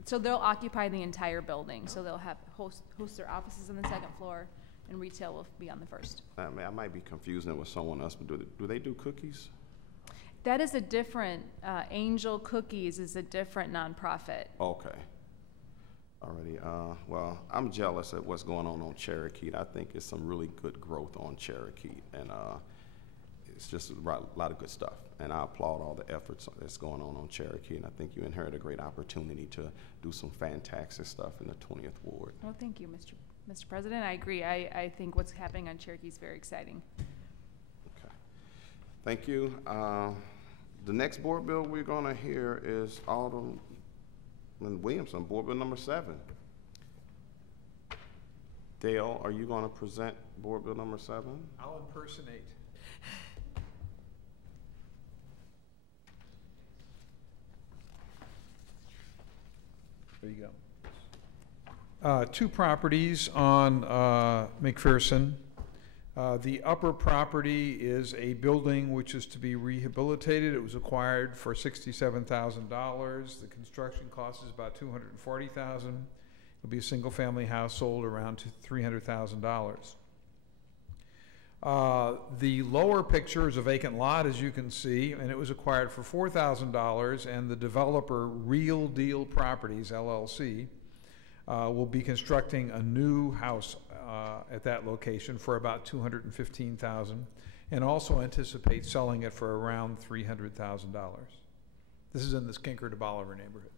So they'll occupy the entire building. So they'll have host their offices on the second floor, and retail will be on the first. I might be confusing it with someone else, but do they do cookies? That is a different Angel Cookies is a different nonprofit. Okay. Already, well, I'm jealous at what's going on Cherokee. I think it's some really good growth on Cherokee, and it's just a lot of good stuff. And I applaud all the efforts that's going on Cherokee, and I think you inherit a great opportunity to do some fantastic stuff in the 20th Ward. Well, thank you, Mr. President. I agree. I think what's happening on Cherokee is very exciting. Okay. Thank you. The next board bill we're going to hear is Alderman Williamson, Board Bill number 7. Dale, are you going to present Board Bill number 7? I'll impersonate. There you go. 2 properties on McPherson. The upper property is a building which is to be rehabilitated. It was acquired for $67,000. The construction cost is about $240,000. It'll be a single-family house sold around $300,000. The lower picture is a vacant lot, as you can see, and it was acquired for $4,000, and the developer Real Deal Properties, LLC, will be constructing a new house at that location for about $215,000, and also anticipate selling it for around $300,000. This is in the Skinker to Bolivar neighborhood.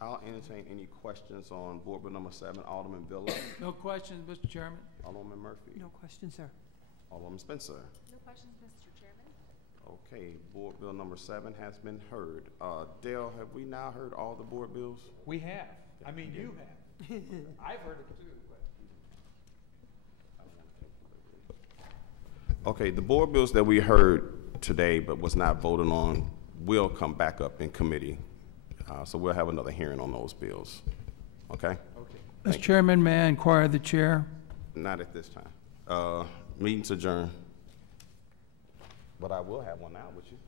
I'll entertain any questions on Board Bill number 7, Alderman Villa. No questions, Mr. Chairman. Alderman Murphy. No question, sir. Alderman Spencer. No questions, Mr. Chairman. Okay, Board Bill number 7 has been heard. Dale, have we now heard all the board bills? We have. I mean, you have. I've heard it too. Okay, the board bills that we heard today but was not voted on will come back up in committee. So we'll have another hearing on those bills. Okay? Okay. Mr. Chairman, may I inquire the chair? Not at this time. Meeting's adjourned. But I will have one now with you.